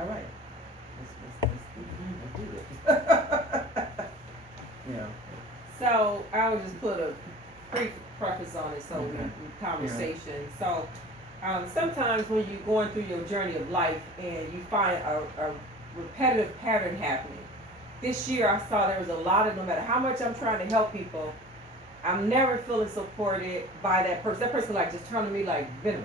all right, let's do this. Yeah. So I would just put a brief preface on it, so we conversation. So sometimes when you're going through your journey of life and you find a repetitive pattern happening. This year I saw there was a lot of, no matter how much I'm trying to help people, I'm never feeling supported by that person. That person like just turned to me like venom.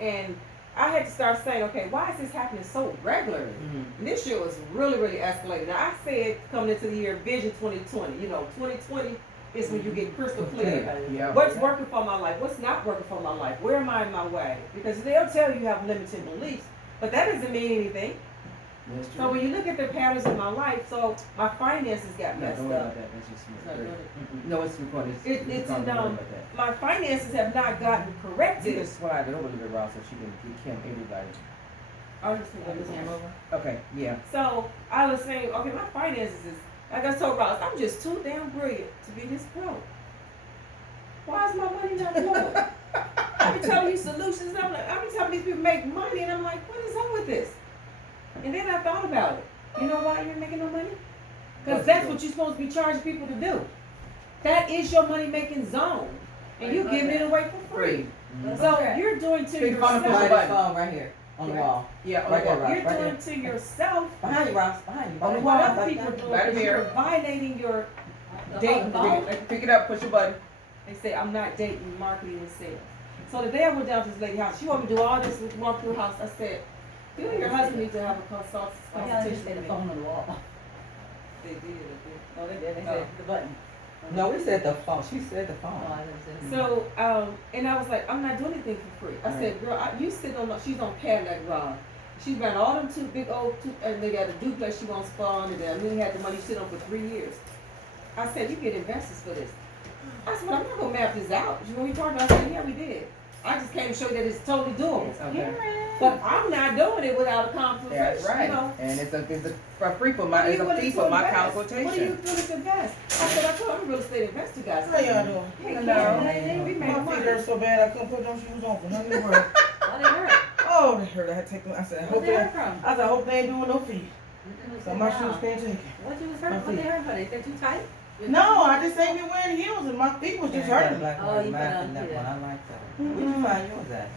And I had to start saying, okay, why is this happening so regularly? And this year was really, really escalated. Now I said coming into the year, Vision 2020, 2020 is when you get crystal clear. Yeah. What's working for my life? What's not working for my life? Where am I in my way? Because they'll tell you have limited beliefs, but that doesn't mean anything. So when you look at the patterns in my life, so my finances got messed up. That's just no, it's recorded. It's my finances have not gotten corrected. You just slide it over a little bit, Ross, so she can Kim everybody. I'll just put this hand over. Okay, yeah. So I was saying, okay, my finances is, like I told Ross, I'm just too damn brilliant to be this broke. Why is my money not flowing? I be telling you solutions, and I'm like, I be telling these people make money, and I'm like, what is up with this? And then I thought about it. You know why you're making no money? Because that's what you're supposed to be charging people to do. That is your money making zone, and you're giving it away for free. So you're doing to yourself. Right here on the wall. Yeah, right there, Ross. You're doing to yourself. Behind you, Ross. Behind you. On the wall. What other people are doing is you're violating your dating. Pick it up. Push your button. They say I'm not dating, marketing, and sales. So the day I went down to this lady's house, she wanted me to do all this, walk through the house. I said, you and your husband need to have a consultation. They the phone on the wall. They did. Oh, they did. They said the button. No, we said the phone. She said the phone. So, and I was like, I'm not doing anything for free. I said, girl, you sitting on, she's on Cadillac Rob. She's got all them two big old, and they got a duplex she wants spawn, and then we had the money sit on for 3 years. I said, you get investors for this. I said, well, I'm not going to map this out. When we talked about it, I said, yeah, we did. I just came to show you that it's totally doable. Okay. But I'm not doing it without a consultation. That's right. And it's a free for my fee for my consultation. What are you doing to invest? I said, I told I'm a real estate investor, guys. How y'all doing? Hey, hello. We made My feet money. hurt so bad I couldn't put them shoes on for nothing to work. Why they hurt? Oh, they hurt. I had to take them. I said, I hope I hope they ain't doing no feet. So my shoes can't take it. What you was hurt? What they hurt for? They said too tight? No, I just ain't been wearing heels and my feet was just hurting. Oh, you put on that one. I like that. Where'd you find yours at?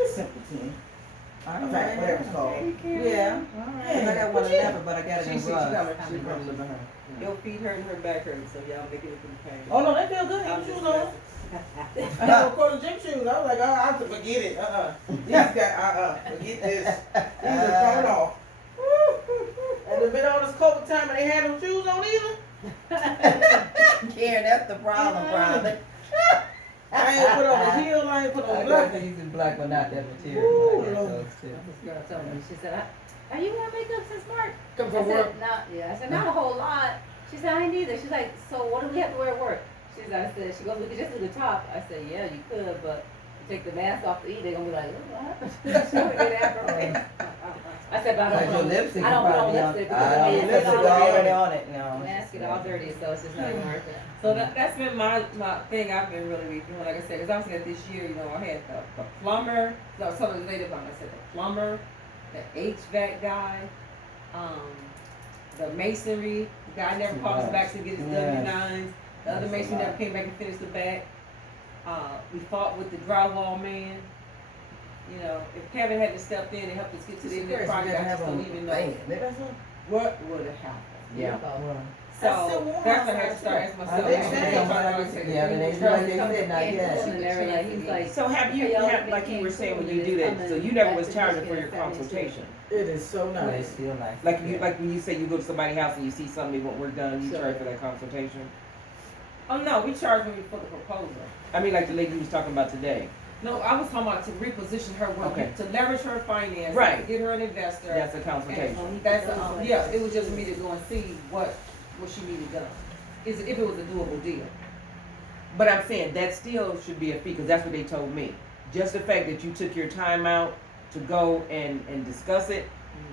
It's simple to me. In fact, whatever it's called. Yeah. I got one never, but I got it in She gloves. comes to behind. Your feet hurt and her back hurt, so y'all making it through pain. Oh no, they feel good. Have shoes on. I have a quarter gym shoes. I was like, I have to forget it. These got forget this. These are coming off. And it's been on this COVID time and they had no shoes on either. Karen, that's the problem, brother. I ain't put on a heel, I ain't put on I black. got these in black, but not that material. Ooh, I got Lord. those too. This girl told me, she said, are you wearing makeup since March? Come I from work. said, I said, not a whole lot. She said, I ain't either. She's like, so what do we have to wear at work? She goes, we could just do the top. I said, yeah, you could, but you take the mask off to eat, they're gonna be like, oh, what happened? She would get after I said, but I don't put on lipstick. I don't lipstick already on it. No. Mask it all dirty, so it's just not worth it. So that's been my thing I've been really doing, like I said, because I was at this year, I had the plumber, no, some of the later on, I said the plumber, the HVAC guy, the masonry, the guy never called us back to get his W-9s, the other mason never came back and finished the back. We fought with the drywall man. If Kevin hadn't stepped in and helped us get to the end of the project, I just don't even know what would have happened. Yeah. So that's what I had to start asking myself. He's like, So have you, like you were saying when you do that, so you never was charging for your consultation? It is so It's nice. still nice. Like when you say you go to somebody's house and you see something they want work done, you charge for that consultation? Oh no, we charge when we put the proposal. I mean, like the lady you was talking about today. No, I was talking about to reposition her work, to leverage her finances, Right. to get her an investor. That's a consultation. And that's it was just for me to go and see what she needed done. If it was a doable deal. But I'm saying that still should be a fee, because that's what they told me. Just the fact that you took your time out to go and discuss it,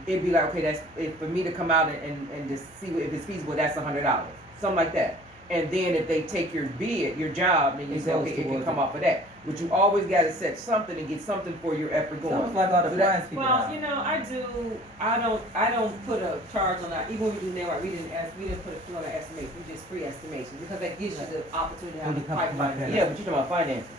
it'd be like, okay, for me to come out and just see if it's feasible, that's $100. Something like that. And then if they take your bid, your job, then you It say, goes okay, it can towards come it. off of that. But you always gotta set something and get something for your effort So it's going. like all the So that- finance people. Well, now. you know, I don't put a charge on that. Even when we do network, we didn't put a fee on the estimation. We just free estimation because that gives you the opportunity to have When a it comes to pipeline. my Yeah, but you're talking about finances.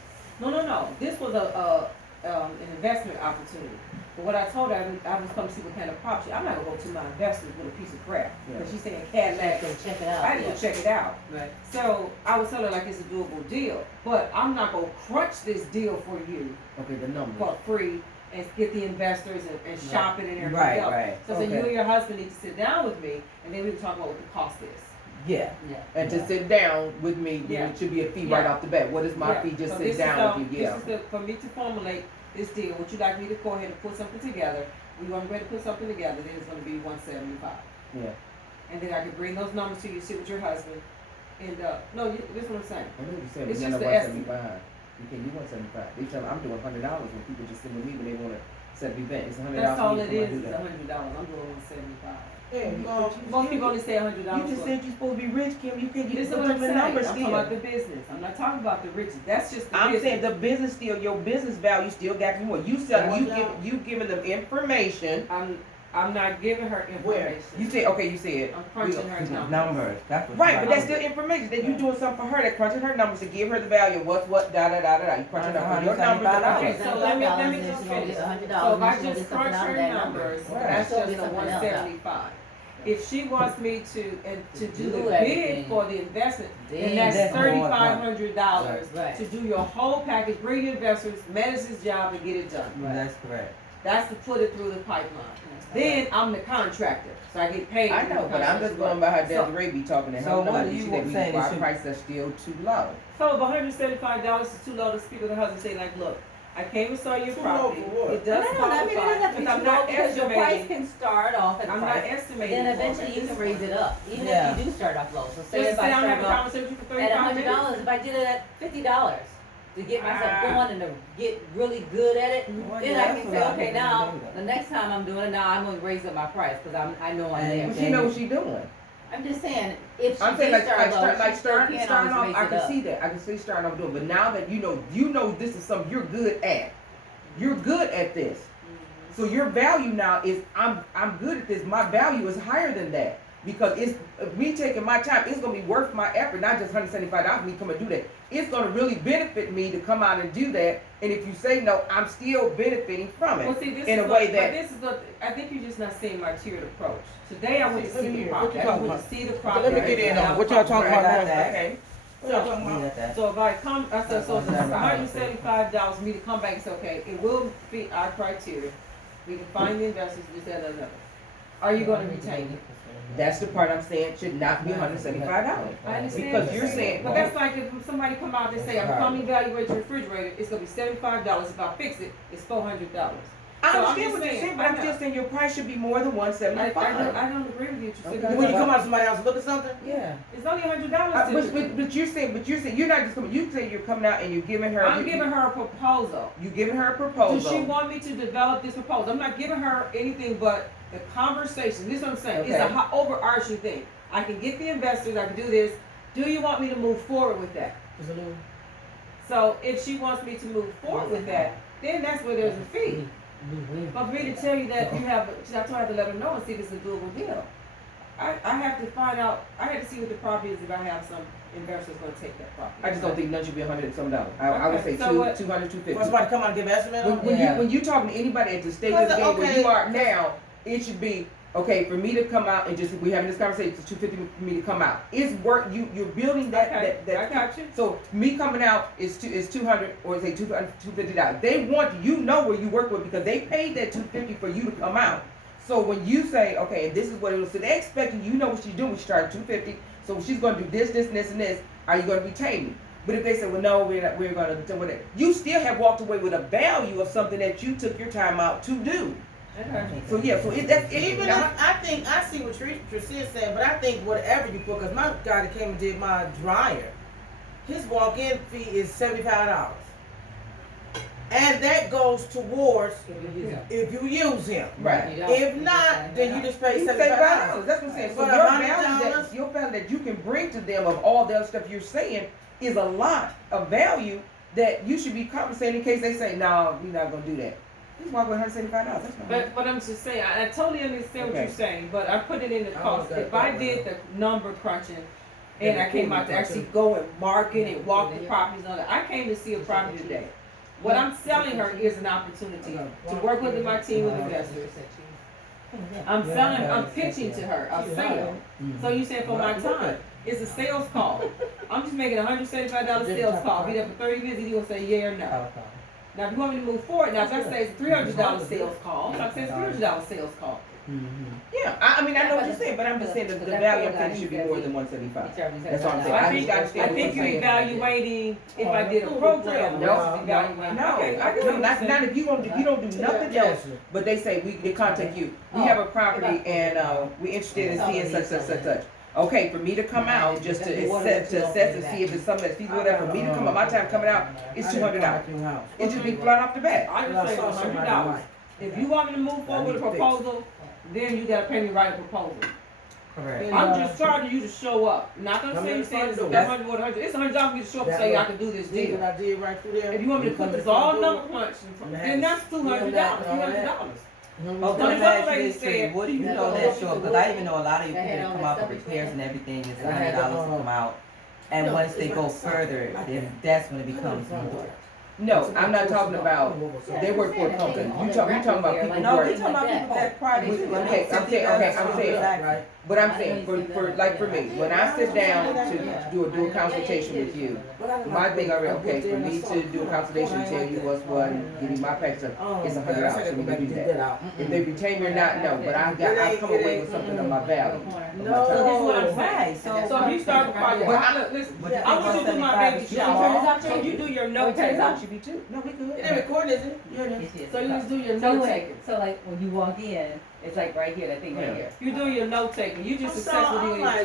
No. This was an investment opportunity. But what I told her, I was coming to see what kind of property. I'm not gonna go to my investors with a piece of crap. Yeah. But she's saying Cadillac. Go check it out. I had to go check it out. Right. So I was telling her like it's a doable deal, but I'm not gonna crunch this deal for you Okay, the numbers. for free and get the investors and shop it and everything Right, else. right. So I said, you Okay. and your husband need to sit down with me and then we can talk about what the cost is. Yeah. Yeah. And to sit down with me, then Yeah. it should be a fee right Yeah. off the bat. What is my Yeah. fee? Just So sit this is down with you, yeah. This is for me to formulate this deal. Would you like me to go ahead and put something together? We want me to put something together, then it's gonna be 175. Yeah. And then I can bring those numbers to you, sit with your husband, and, no, this is what I'm saying. I know what you're saying, It's but you're just not the estimate. 175. You can't do 175. They tell me I'm doing $100 when people just sit with me when they want to set an event. It's $100. That's all for it me to is do that. $100. I'm doing 175. Yeah, Most people only say $100. You just said you're supposed to be rich, Kim. You can't. You This is put what I'm them in saying. numbers I'm talking still. about the business. I'm not talking about the riches. That's just the I'm business. saying the business still, your business value still got to be more. You selling, you giving them information. I'm not giving her Where? information. You said okay. You said I'm crunching her numbers. Numbers. That's what. right, but that's still information. That you doing something for her. That crunching her numbers to give her the value of what's what. Da da da da da. You crunching That's her your numbers. Okay, and so let me just finish. So if I just crunch her numbers, that's just a 175. If she wants me to do the Do bid everything. for the investment, then Then that's that's more $3,500 Right. to do your whole package, bring your investors, manage this job, and get it done. That's correct. That's to put it through the pipeline. Then I'm the contractor, so I get paid. I for know, the but I'm just contractor's going work. by how So- Desiree be talking and her So what numbers. do you She want that saying we it our should- prices are still too low. So if $175 is too low to speak with her husband, say like, look, I came and saw your Too low property. for what? It does I mean, it qualify, doesn't have to be but I'm too low not because your price estimating. can start off at I'm the not price. estimating. Then for it eventually at you this can raise point. it up, even Yeah. if you do start off low. So Just say sit if I down and have start a off conversation for at 35 minutes. $100, if I did it at $50 to get myself Ah. going and to get really good at it, Well, then yeah, I that's can what say, I okay, think now, we do that. the next time I'm doing it, now I'm gonna raise up my price, cause I know I'm And- there. But she know what she doing. I'm just saying, if she I'm saying did like start low, she still starting can starting always off. I raise it can up. see that. I can see starting off doing. But now that you know this is something you're good at. You're good at this. So your value now is I'm good at this. My value is higher than that because it's me taking my time. It's gonna be worth my effort, not just $175 for me to come and do that. It's gonna really benefit me to come out and do that. And if you say no, I'm still benefiting from it Well, see, this in is a way but that. this is what I think you're just not seeing my tiered approach. Today I went to Let me see the hear. property. What you I talking went about? to see the Okay, property. let me get in and on I it. What y'all talking Right, about I got now? that. Okay. What y'all talking We about? got that. So if I come, I said, so it's That's $175 for me to come back and say, okay, it will fit our criteria. We can find the investors, this, that, and the other. Are you gonna retain it? That's the part I'm saying should not be $175. I understand. Because you're saying- But that's like if somebody come out and say, I'm coming to evaluate your refrigerator, it's gonna be $75. If I fix it, it's $400. I So I'm understand just what you're saying, saying, but I I'm know. just saying your price should be more than $175. I don't agree with you. Okay. When you come out to somebody else and look at something? Yeah. It's only $100 But you're saying you're not just coming. You say you're coming out and you're giving her. I'm giving her a proposal. You giving her a Does proposal. she want me to develop this proposal? I'm not giving her anything but the conversation. This is what I'm saying. It's Okay. a overarching thing. I can get the investors. I can do this. Do you want me to move forward with that? So if she wants me to move forward with that, then that's where there's a fee. But for me to tell you that you have, I told her to let her know and see if it's a doable deal. I have to find out. I had to see what the property is if I have some investors going to take that property. I just don't think none should be $100 and some dollars. I would Okay, say so what- 200, For 250. somebody to come out and give an estimate on it? When you talking to anybody at the stage of the game where Okay. you are now, it should be okay for me to come out and just we having this conversation. It's $250 for me to come out. It's work. You're building that. Okay, that I got you. So me coming out is $200 or say $250. They want you know where you work with because they paid that $250 for you to come out. So when you say okay, this is what it was, so they expecting you know what she's doing. She started $250, so she's going to do this, and this. Are you going to retain me? But if they say, well, no, we're not, we're going to do whatever, you still have walked away with a value of something that you took your time out to do. Okay. So yeah, so that's Even I think I see what Tricia's saying, but I think whatever you put, because my guy that came and did my dryer, his walk-in fee is $75. And that goes towards If you use it. if you use him. Right. You don't, If you not, then you just pay You say $75. That's what I'm saying. So For your value that you can bring to them of all the other stuff you're saying is a lot of value that you should be compensating in case they say, no, we're not gonna do that. Just walk with $175. That's not But I'm just saying, I totally understand what Okay. you're saying, but I put it in the I cost. always If got I that did right. the number crunching and Yeah, I came out to actually go and market and walk the Yeah. properties on it, I came to see a property today. What I'm selling her is an opportunity to work with my team of investors. I'm selling, I'm pitching to her a sale. So you said for my time, it's a sales call. I'm just making $175 sales call. Be there for 30 minutes, you gonna say yeah or no. Now, if you want me to move forward, now if I say it's a $300 sales call, so I say it's a $300 sales call. Yeah, I mean, I know what you're saying, but I'm just saying that the value I'm saying should be more than 175. That's what I'm saying. I think you're evaluating if I did a program. No, Evaluating. no, Okay, I no, get not if you don't do nothing else. But they say they contact you. We have a property and we're interested in seeing such. Okay, for me to come out just to assess and see if it's something that's feasible, whatever. For me to come out, my time coming out is $200. It just be flat off the bat. I just say $100. If you want me to move forward with a proposal, then you gotta pay me write a proposal. Correct. I'm just charging you to show up. Not gonna say it's $100 more than $100. It's $100 for you to show up and say I can do this See deal. what I did right through there? If you want me to put this all number crunch, then that's $200, $300. Okay, let me ask you this, Tree. What do you know that show? Because I even know a lot of you people that come out for repairs and everything, it's $100 to come out. And once they go further, then that's when it becomes more. No, I'm not talking about, they work for a company. You talking about people who No, work. we talking about people that private. Okay, I'm saying, but I'm saying, for me, when I sit down to do a consultation with you, my thing already, okay, for me to do a consultation, tell you what's what, and give you my package, it's $100, so we can do that. If they retain me or not, no, but I come away with something of my value. No. So this is what I'm saying. Right, So if you start the project, But listen, But you I want you to do my baby shower. So you do your note taking. Should be too. No, we good. It ain't recording, is it? Yeah, it is. So you just do your So note wait, taking. so like when you walk in, it's like right here, that thing right here. You do your note taking. You just assess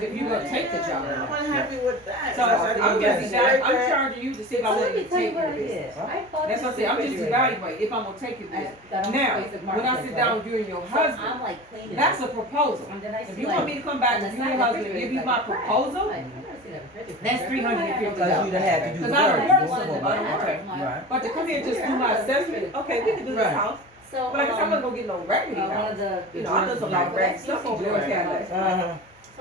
if you're gonna take the job. I'm unhappy with that. So I'm just I'm charging you to see if I So want let to me tell you take what your I business. did. I thought That's what I'm saying. I'm just evaluating if I'm gonna take your business. Now, when I sit down with you and your I'm husband, like cleaning. that's a proposal. And then I If see you want me to come back to you and your husband and give you my proposal, that's $350. Because you done had to do the Because I work. don't You work said, on it. okay, Okay. right. but to come here and just do my assessment, okay, we can do this Right. house. So, But like I said, I'm not gonna get no raggedy one house. of the. You know, I done some like rag stuff over there in Cadillac. So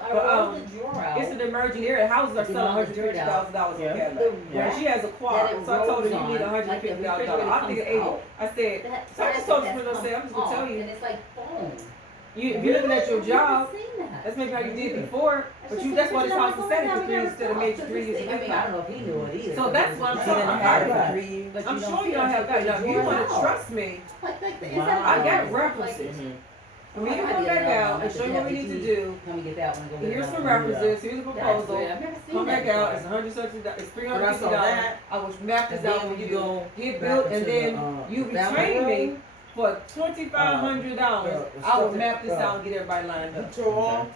I But, rolled the drawer out. It's an emerging area. Houses are selling $150,000 in Yeah. Cadillac. Yeah. And she has a quad, That it so I told her you rolls need on, like the $150,000. I think refrigerator 80. comes I said, That so I just told the person, I said, I'm just gonna tell you, And it's like foam. if you're looking at your job, I've never seen that. that's maybe how you did before, but you, that's why this house is set for 3 instead of maybe 3 years. I mean, I don't know if he knew it either. So that's what I'm She talking didn't about. have it for 3 years. But I'm you sure you don't have that. Now, if you wanna trust me, Like the Wow. inside. I got Like, references. Mhm. for me to come back out and show you what we need to do, Let me get that one. Go get here's that some one. references, here's a That's proposal. weird. I've never seen Come that back out, before. it's $160, it's When I saw $350. that, I will map this and out then for when you you, go get back built, and into then the, you the family retain me room, for $2,500. I will map this uh, out and get everybody lined up. you throw off,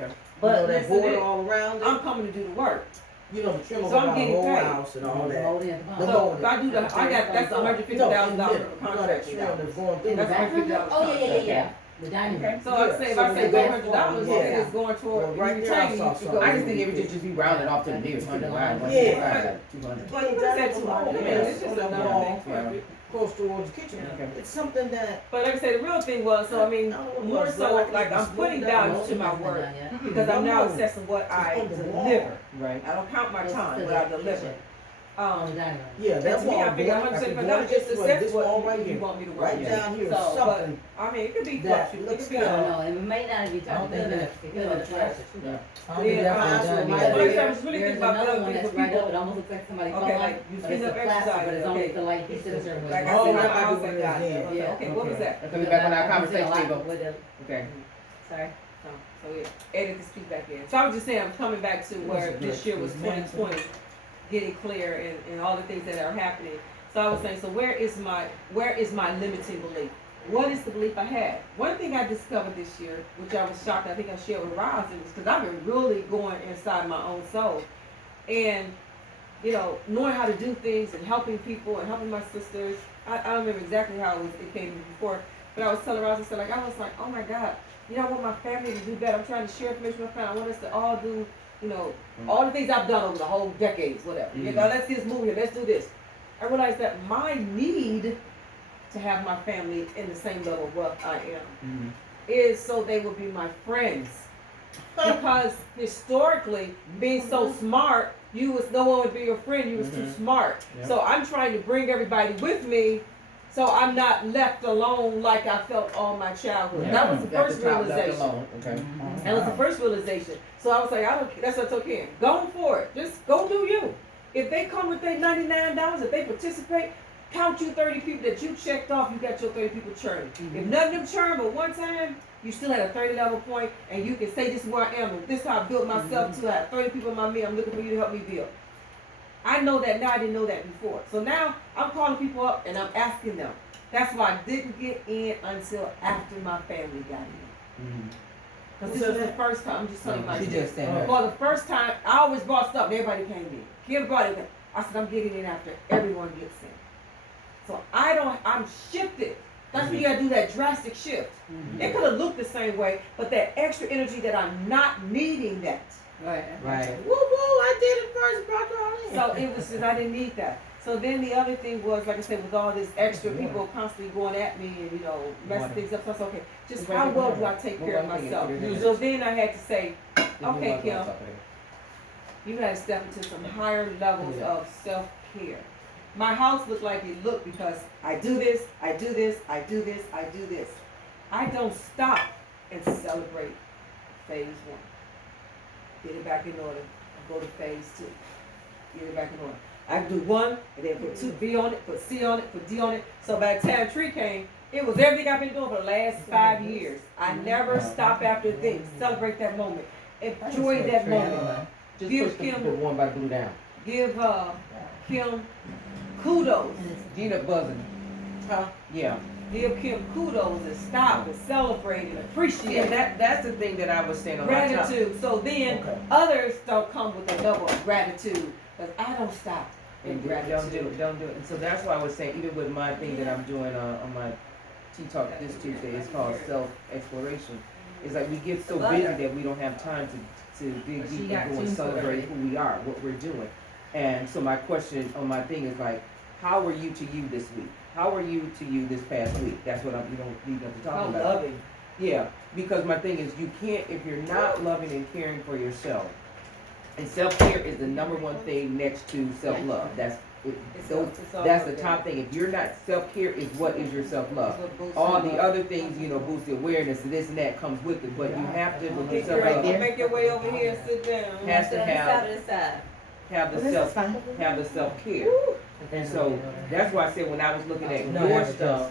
Okay. But you know, that listen, border all around I'm it. coming to do the work. You know, the trim So over I'm the getting whole paid. house and all that. Mold in. The So mold. if I do the, that's $150,000 for contract. trim that's going through. That's $150. Oh, yeah. The dining room. So like I say, if I say go $100, Yeah. then it's going toward, Well, right you there I retain saw me to something. go. I just think it would just be rounded off to the nearest $100. Yeah. 200. Well, you said 200, man, it's just On the another wall, thing. close towards the kitchen. Okay. It's something that. But like I said, the real thing was, so I mean, more so, like I'm putting value to my work, because I'm now assessing what I deliver. Right. I don't count my time, what I deliver. On the dining room. Yeah, And that's to me, wall. I figure going- $175 just this assess wall what right you here. want me to work. Right with. down here, So, something. I mean, it could be That fluctuating, it looks could be I good. don't all. know, it may not be I don't think done. that- I don't Yeah, think that's I- what done I- yet. But like I was really There's thinking about another other one things that's for right up, people. it almost looks like somebody Okay, falling, like you but spin it's a up plastic, exercise, but it's only okay. the light piece of the surface. Like I Oh, said, that my might be house what I it is got. then. Okay, okay, what was that? Okay, we back on our conversation table. Okay. Sorry. So yeah, edit this piece back in. So I was just saying, I'm coming back to where this year was 2020, getting clear and all the things that are happening. So I was saying, so where is my limiting belief? What is the belief I had? One thing I discovered this year, which I was shocked, I think I shared with Roz, it was because I've been really going inside my own soul. And, you know, knowing how to do things and helping people and helping my sisters, I don't remember exactly how it came before, but I was telling her, I was like, oh my God, you know, I want my family to do better. I'm trying to share information with my family. I want us to all do, you know, all the things I've done over the whole decades, whatever. You know, let's just move here, let's do this. I realized that my need to have my family in the same level of wealth I am is so they will be my friends. Because historically, being so smart, no one would be your friend, you was too smart. Yep. So I'm trying to bring everybody with me so I'm not left alone like I felt all my childhood. Yeah. That was the Got first the top left realization. alone. Okay. That was the first realization. So I was like, that's what I told Ken. Go for it. Just go do you. If they come with their $99, if they participate, count you 30 people that you checked off, you got your 30 people churning. If none of them churn but one time, you still at a 30 level point, and you can say this is where I am. This is how I built myself to. I have 30 people in my meal. I'm looking for you to help me build. I know that now. I didn't know that before. So now I'm calling people up and I'm asking them. That's why I didn't get in until after my family got in. Because this was the first time. I'm just telling you my She story. just saying. For the first time, I always brought stuff and everybody came in. Everybody, I said, I'm getting in after everyone gets in. So I'm shifted. That's when you gotta do that drastic shift. It could have looked the same way, but that extra energy that I'm not needing that. Right. Woo woo! I did it first, brought y'all in. So it was just, I didn't need that. So then the other thing was, like I said, with all this extra people constantly going at me and, you know, messing things up. So I said, okay, just how well do I take care of myself? So then I had to say, okay, Kim, you gotta step into some higher levels of self-care. My house looked like it looked because I do this, I do this, I do this, I do this. I don't stop and celebrate phase 1. Get it back in order. Go to phase 2. Get it back in order. I do 1 and then put 2 B on it, put C on it, put D on it. So by the time tree came, it was everything I've been doing for the last 5 years. I never stop after things. Celebrate that moment. Enjoy that moment. Just Give push the Kim- one by glue down. Give Kim kudos. Gina buzzing. Huh? Yeah. Give Kim kudos and stop and celebrate and appreciate And that's the thing that I was saying on my top. gratitude. So then Okay. others don't come with a level of gratitude. Because I don't stop in Don't do gratitude. it, don't do it. And so that's why I was saying, even with my thing that I'm doing on my Tea Talk this Tuesday, it's called self-exploration. It's like we get so busy that we don't have time to dig deep and go and celebrate who we are, what we're doing. And so my question on my thing is like, how were you to you this week? How were you to you this past week? That's what you don't need to talk How about. loving. Yeah, because my thing is you can't, if you're not loving and caring for yourself, and self-care is the number one thing next to self-love. That's the top thing. If you're not, self-care is what is your self-love. All the other things, you know, boost the awareness, this and that comes with it, but you have to, with your self-love, Make your way over here and sit down. has to have Side. the self-care. And so that's why I said when I was looking at your stuff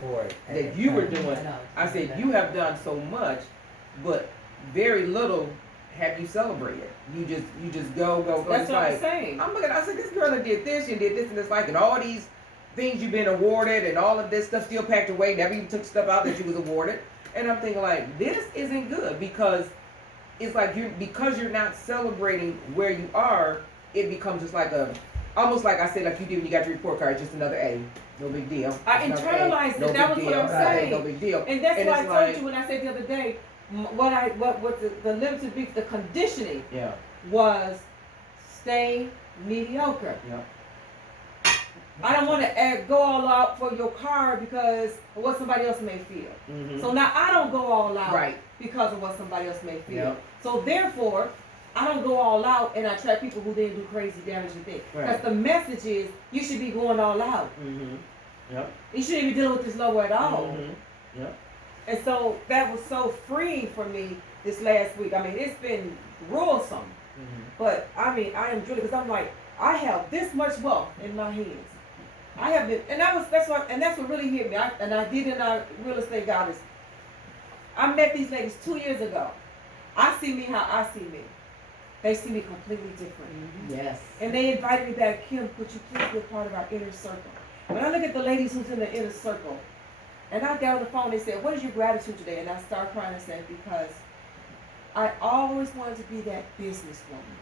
that you were doing, I said you have done so much, but very little have you celebrated. You just go. That's It's what I'm like, saying. I'm looking. I said this girl that did this and did this, and it's like, and all these things you've been awarded, and all of this stuff still packed away. Never even took stuff out that you was awarded. And I'm thinking like, this isn't good because it's like because you're not celebrating where you are. It becomes just like almost like I said, like you did when you got your report card, just another A, no big deal. I Another internalized A, no it. That big was what deal. I'm saying. No big deal. And that's And why I it's told like- you when I said the other day, what the limited beef, the conditioning Yeah. was stay mediocre. Yeah. I don't want to go all out for your car because of what somebody else may feel. Mm-hmm. So now I don't go all out Right. because of what somebody else may feel. Yeah. So therefore, I don't go all out and I attract people who then do crazy damaging things. Because Right. the message is you should be going all out. Mm-hmm. Yep. You shouldn't be dealing with this lower at all. Mm-hmm. Yep. And so that was so freeing for me this last week. I mean, it's been gruesome. Mm-hmm. But I mean, I am really, because I'm like, I have this much wealth in my hands. I have been, and that's what really hit me. I did in our real estate goddess. I met these ladies 2 years ago. I see me how I see me. They see me completely different. Yes. And they invited me back, Kim, could you please be a part of our inner circle? When I look at the ladies who's in the inner circle, and I got on the phone, they said, what is your gratitude today? And I start crying and said, because I always wanted to be that businesswoman.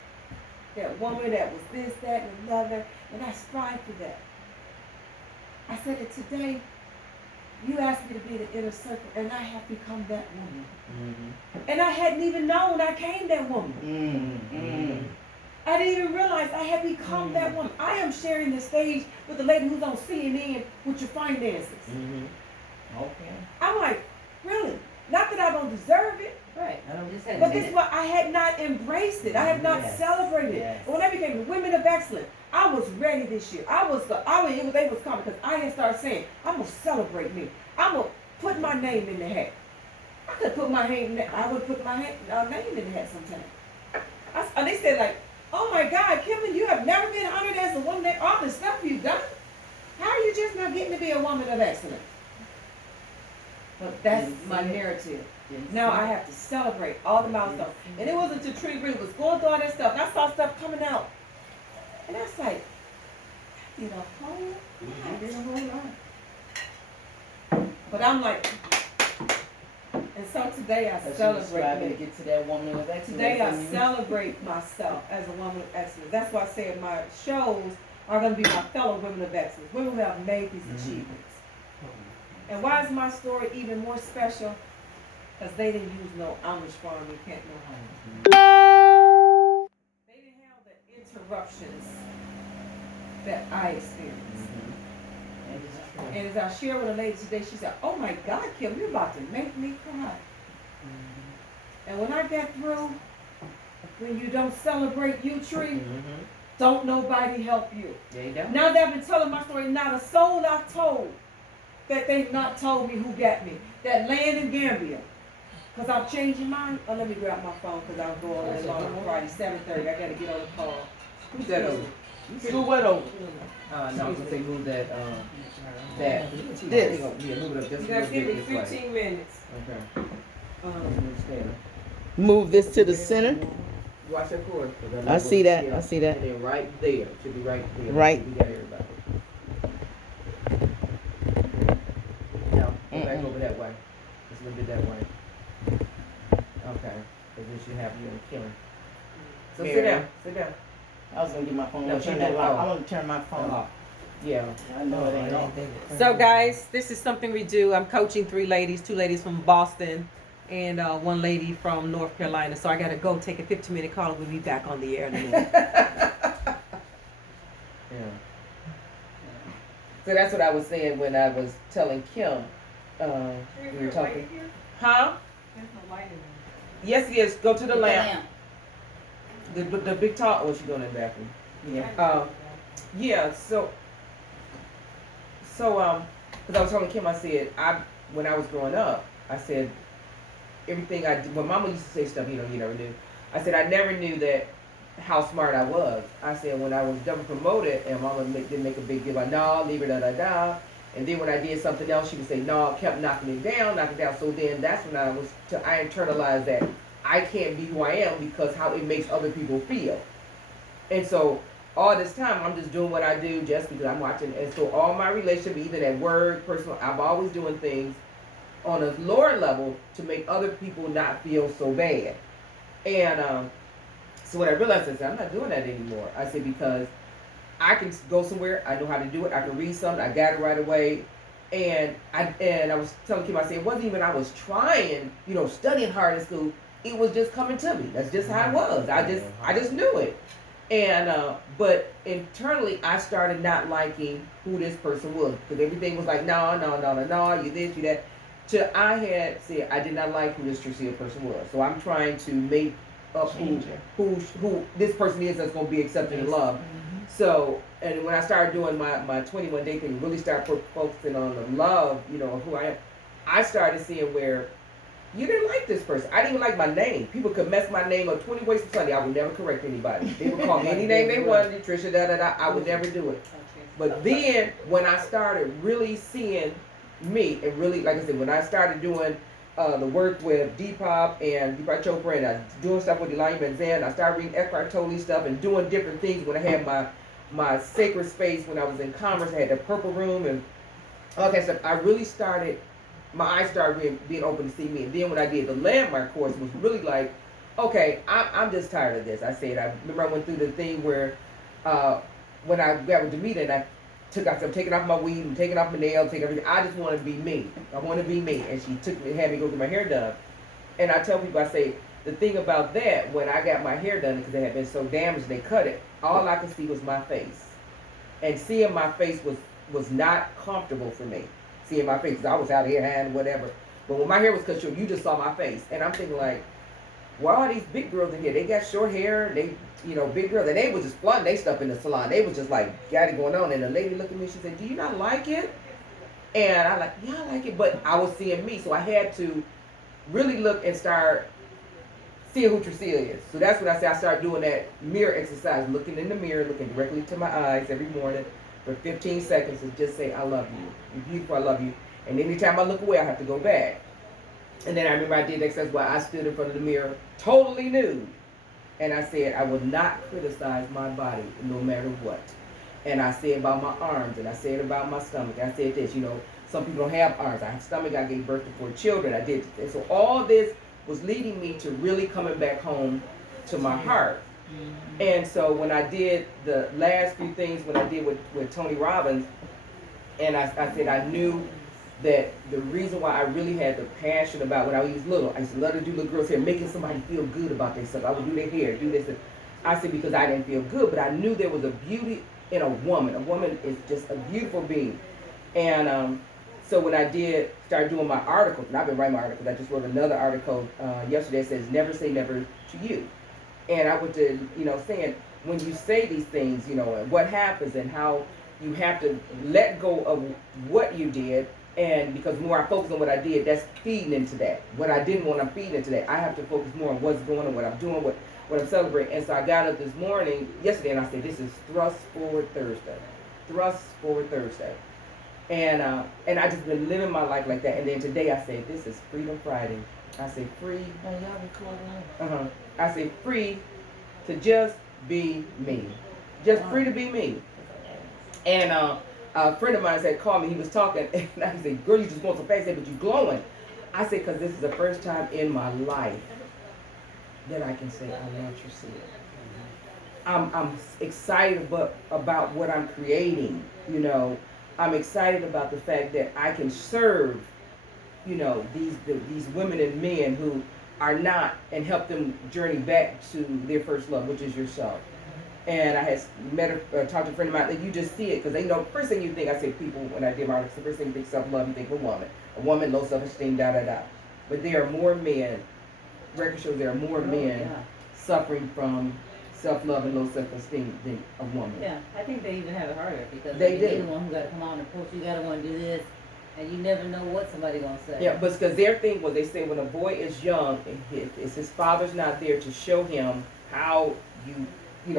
That woman that was this, that, and another, and I strive for that. I said that today, you asked me to be the inner circle, and I have become that woman. Mm-hmm. And I hadn't even known I came that woman. Mm-hmm. I didn't even realize I had become that woman. I am sharing the stage with the lady who's on CNN with your finances. Mm-hmm. Okay. I'm like, really? Not that I don't deserve it, Right. I don't Just had but to this say is what I had not embraced it. I had not Yes. celebrated it. Yes. When I became the Women of Excellence, I was ready this year. They was coming because I had started saying, I'm gonna celebrate me. I'm gonna put my name in the hat. I could put my name. I would put my name in the hat sometime. And they said like, oh my God, Kimberly, you have never been honored as a woman. All the stuff you've done. How are you just not getting to be a woman of excellence? But that's my narrative. Now I have to celebrate all the milestones. And it wasn't until Tree really was going through all that stuff. And I saw stuff coming out. And I was like, I did a whole lot. But I'm like, and so today I celebrate to me. get to that woman of excellence. Today I celebrate myself as a woman of excellence. That's why I said my shows are going to be my fellow women of excellence, women who have made these achievements. And why is my story even more special? Because they didn't use no Amish farm and can't no home. They didn't have the interruptions that I experienced. And as I shared with a lady today, she said, oh my God, Kim, you're about to make me cry. And when I get through, when you don't celebrate you, Tree, don't nobody help you. There you go. Now that I've been telling my story, not a soul I've told that they've not told me who got me. That land in Gambia. Because I'm changing mine. Oh, let me grab my phone because I'll go all day long on Friday, 7:30. I got to get on the call. Who's that over? Move what over? No, I was gonna say move that, This. Yeah, move it up just You a guys little give me bit this way. 15 minutes. Okay. Understand. Move this to the center. Watch that cord. I see that. I see that. And then right there, should be right there. Right. We got everybody. No, go back over that way. Just a little bit that way. Okay. Because we should have you and Kim. So sit Mary. down. Sit down. I was gonna get my phone. No, turn she that don't- light. oh. I want to turn my phone off. Yeah. I know it ain't on. So guys, this is something we do. I'm coaching 3 ladies, 2 ladies from Boston and 1 lady from North Carolina. So I gotta go take a 15-minute call and we'll be back on the air in a minute. Yeah. So that's what I was saying when I was telling Kim. We were talking. Huh? There's no light in there. Yes, yes. Go to the The lamp. The big tall. Oh, she's going in the bathroom. Yeah. Yeah. So, because I was telling Kim, I said when I was growing up, I said everything I did. When Mama used to say stuff, you never knew. I said I never knew that how smart I was. I said when I was double promoted, and Mama didn't make a big deal about no, leave it, da da da. And then when I did something else, she would say no, kept knocking it down. So then that's when I internalized that I can't be who I am because how it makes other people feel. And so all this time, I'm just doing what I do just because I'm watching. And so all my relationship, either at work, personal, I'm always doing things on a lower level to make other people not feel so bad. And so what I realized is I'm not doing that anymore. I said because I can go somewhere, I know how to do it, I can read something, I got it right away. And I was telling Kim, I said it wasn't even I was trying, studying hard in school. It was just coming to me. That's just how it was. I just knew it. And but internally, I started not liking who this person was because everything was like, no, you this, you that. Till I had said I did not like who this Tricia person was. So I'm trying to make up who this person is that's going to be accepted and loved. So, and when I started doing my 21 day thing, really start focusing on the love, of who I am, I started seeing where you didn't like this person. I didn't even like my name. People could mess my name up 20 ways to Sunday. I would never correct anybody. They would call me any name they wanted, Tricia, da da da. I would never do it. But then when I started really seeing me and really, like I said, when I started doing the work with Deepak and Deepak Chopra and I was doing stuff with Elijah Benzan, I started reading Eckhart Tolle stuff and doing different things when I had my sacred space when I was in Commerce. I had the purple room and all that stuff. I really started, my eyes started being open to see me. And then when I did the landmark course, was really like, okay, I'm just tired of this. I said, I remember I went through the thing where when I got with Demeter and I I'm taking off my weave, I'm taking off my nails, taking everything. I just want to be me. I want to be me. And she had me go get my hair done. And I tell people, I say, the thing about that, when I got my hair done, because it had been so damaged, they cut it, all I could see was my face. And seeing my face was not comfortable for me. Seeing my face, 'cause I was out here and whatever. But when my hair was cut short, you just saw my face. And I'm thinking like, why are these big girls in here? They got short hair, they, big girls. And they was just flaunting their stuff in the salon. They was just like, got it going on. And the lady looked at me, she said, do you not like it? And I like, yeah, I like it. But I was seeing me, so I had to really look and start seeing who Tresilla is. So that's when I started doing that mirror exercise, looking in the mirror, looking directly to my eyes every morning for 15 seconds and just say, I love you. You're beautiful, I love you. And anytime I look away, I have to go back. And then I remember I did the exercise where I stood in front of the mirror, totally nude. And I said, I will not criticize my body no matter what. And I said about my arms, and I said about my stomach. I said this, some people don't have arms. I have stomach, I gave birth to 4 children. I did. And so all this was leading me to really coming back home to my heart. Mm-hmm. And so when I did the last few things, when I did with Tony Robbins, and I said I knew that the reason why I really had the passion about when I was little, I used to love to do little girls' hair, making somebody feel good about themselves. I would do their hair, do this. And I said because I didn't feel good, but I knew there was a beauty in a woman. A woman is just a beautiful being. And so when I start doing my articles, and I've been writing my articles, I just wrote another article yesterday that says, never say never to you. And I went to, saying, when you say these things, and what happens and how you have to let go of what you did. And because the more I focus on what I did, that's feeding into that. What I didn't want, I'm feeding into that. I have to focus more on what's going on, what I'm doing, what I'm celebrating. And so I got up this morning, yesterday, and I said, this is Thrust Forward Thursday. Thrust Forward Thursday. And I just been living my life like that. And then today I said, this is Freedom Friday. I say free. I say free to just be me. Just free to be me. And a friend of mine said, call me, he was talking, and I said, girl, you just going so fast, but you glowing. I said, because this is the first time in my life that I can say, I love Tresilla. I'm excited about what I'm creating, I'm excited about the fact that I can serve, these women and men who are not, and help them journey back to their first love, which is yourself. And I had talked to a friend of mine that you just see it because they know first thing you think. I say people when I did my article, the first thing you think self-love, you think a woman, low self-esteem, But there are more men. Record shows there are more men suffering from self-love and low self-esteem than a woman. Yeah, I think they even have it harder because they do. You're the one who got to come on and push. You got to want to do this, and you never know what somebody gonna say. Yeah, but because their thing was they say when a boy is young, if his father's not there to show him how you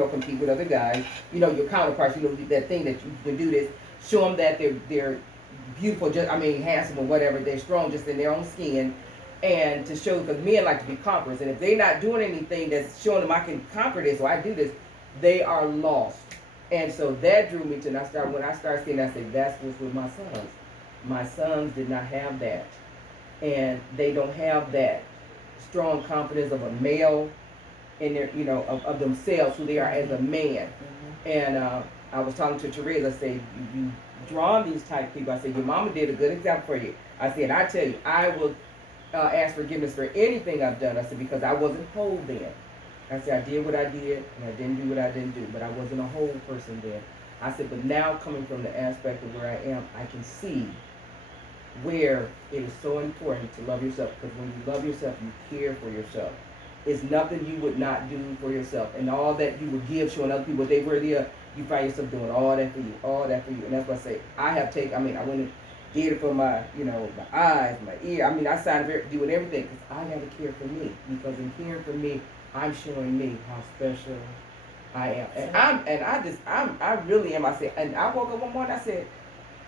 compete with other guys, your counterparts, that thing that you can do this, show them that they're beautiful, handsome or whatever, they're strong just in their own skin, and to show, because men like to be conquerors, and if they're not doing anything that's showing them I can conquer this or I do this, they are lost. And so that drew me to, when I started seeing, I said, that's what's with my sons. My sons did not have that, and they don't have that strong confidence of a male in their, of themselves, who they are as a man. Mm-hmm. And I was talking to Therese, I said, you drawn these type people. I said, your mama did a good example for you. I said, I tell you, I will ask forgiveness for anything I've done. I said, because I wasn't whole then. I said, I did what I did, and I didn't do what I didn't do, but I wasn't a whole person then. I said, but now coming from the aspect of where I am, I can see where it is so important to love yourself, because when you love yourself, you care for yourself. It's nothing you would not do for yourself. And all that you would give, showing other people what they worthy of, you find yourself doing all that for you, all that for you. And that's what I say. I went and did it for my, my eyes, my ear. I signed up doing everything because I got to care for me. Because in caring for me, I'm showing me how special I am. And I really am. I said, and I woke up one morning, I said,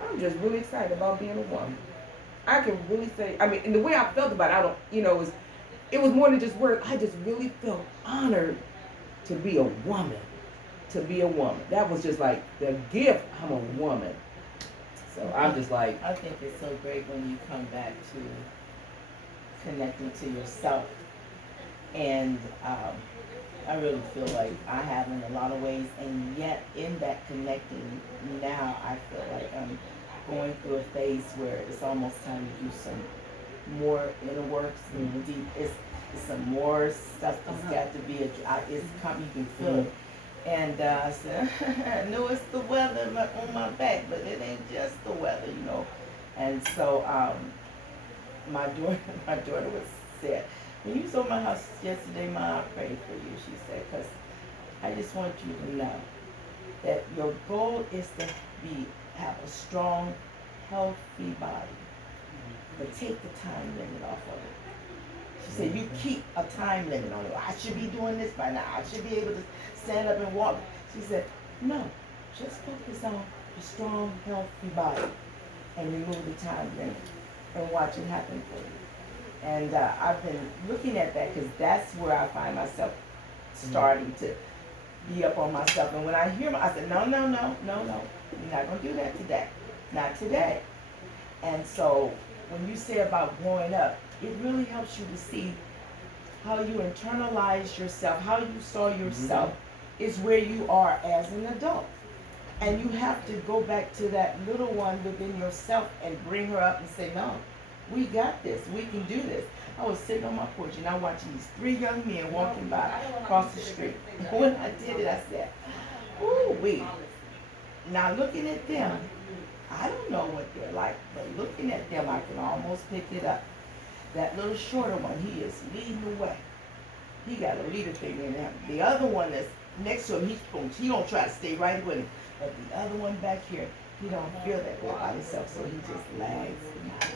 I'm just really excited about being a woman. I can really say, and the way I felt about it, it was more than just words. I just really felt honored to be a woman. To be a woman. That was just like the gift. I'm a woman. So I'm just like. I think it's so great when you come back to connecting to yourself And I really feel like I have in a lot of ways, and yet in that connecting now, I feel like I'm going through a phase where it's almost time to do some more inner works and deep. It's some more stuff that's got to be. It's coming. You can feel it. And I said, I know it's the weather on my back, but it ain't just the weather, you know. And so my daughter was said, when you saw my house yesterday, Ma, I prayed for you. She said, because I just want you to know that your goal is to have a strong, healthy body, but take the time limit off of it. She said, you keep a time limit on it. I should be doing this by now. I should be able to stand up and walk. She said, no, just focus on a strong, healthy body and remove the time limit and watch it happen for you. And I've been looking at that because that's where I find myself starting to be up on myself. And when I hear I said, no, you're not going to do that today. Not today. And so when you say about growing up, it really helps you to see how you internalize yourself, how you saw yourself is where you are as an adult. And you have to go back to that little one within yourself and bring her up and say, no, we got this, we can do this. I was sitting on my porch and I'm watching these 3 young men walking by across the street. When I did it, I said, ooh, wee. Now looking at them, I don't know what they're like, but looking at them, I can almost pick it up. That little shorter one, he is leading the way. He got a leader thing in him. The other one that's next to him, he don't try to stay right with him. But the other one back here, he don't feel that way by himself, so he just lags behind.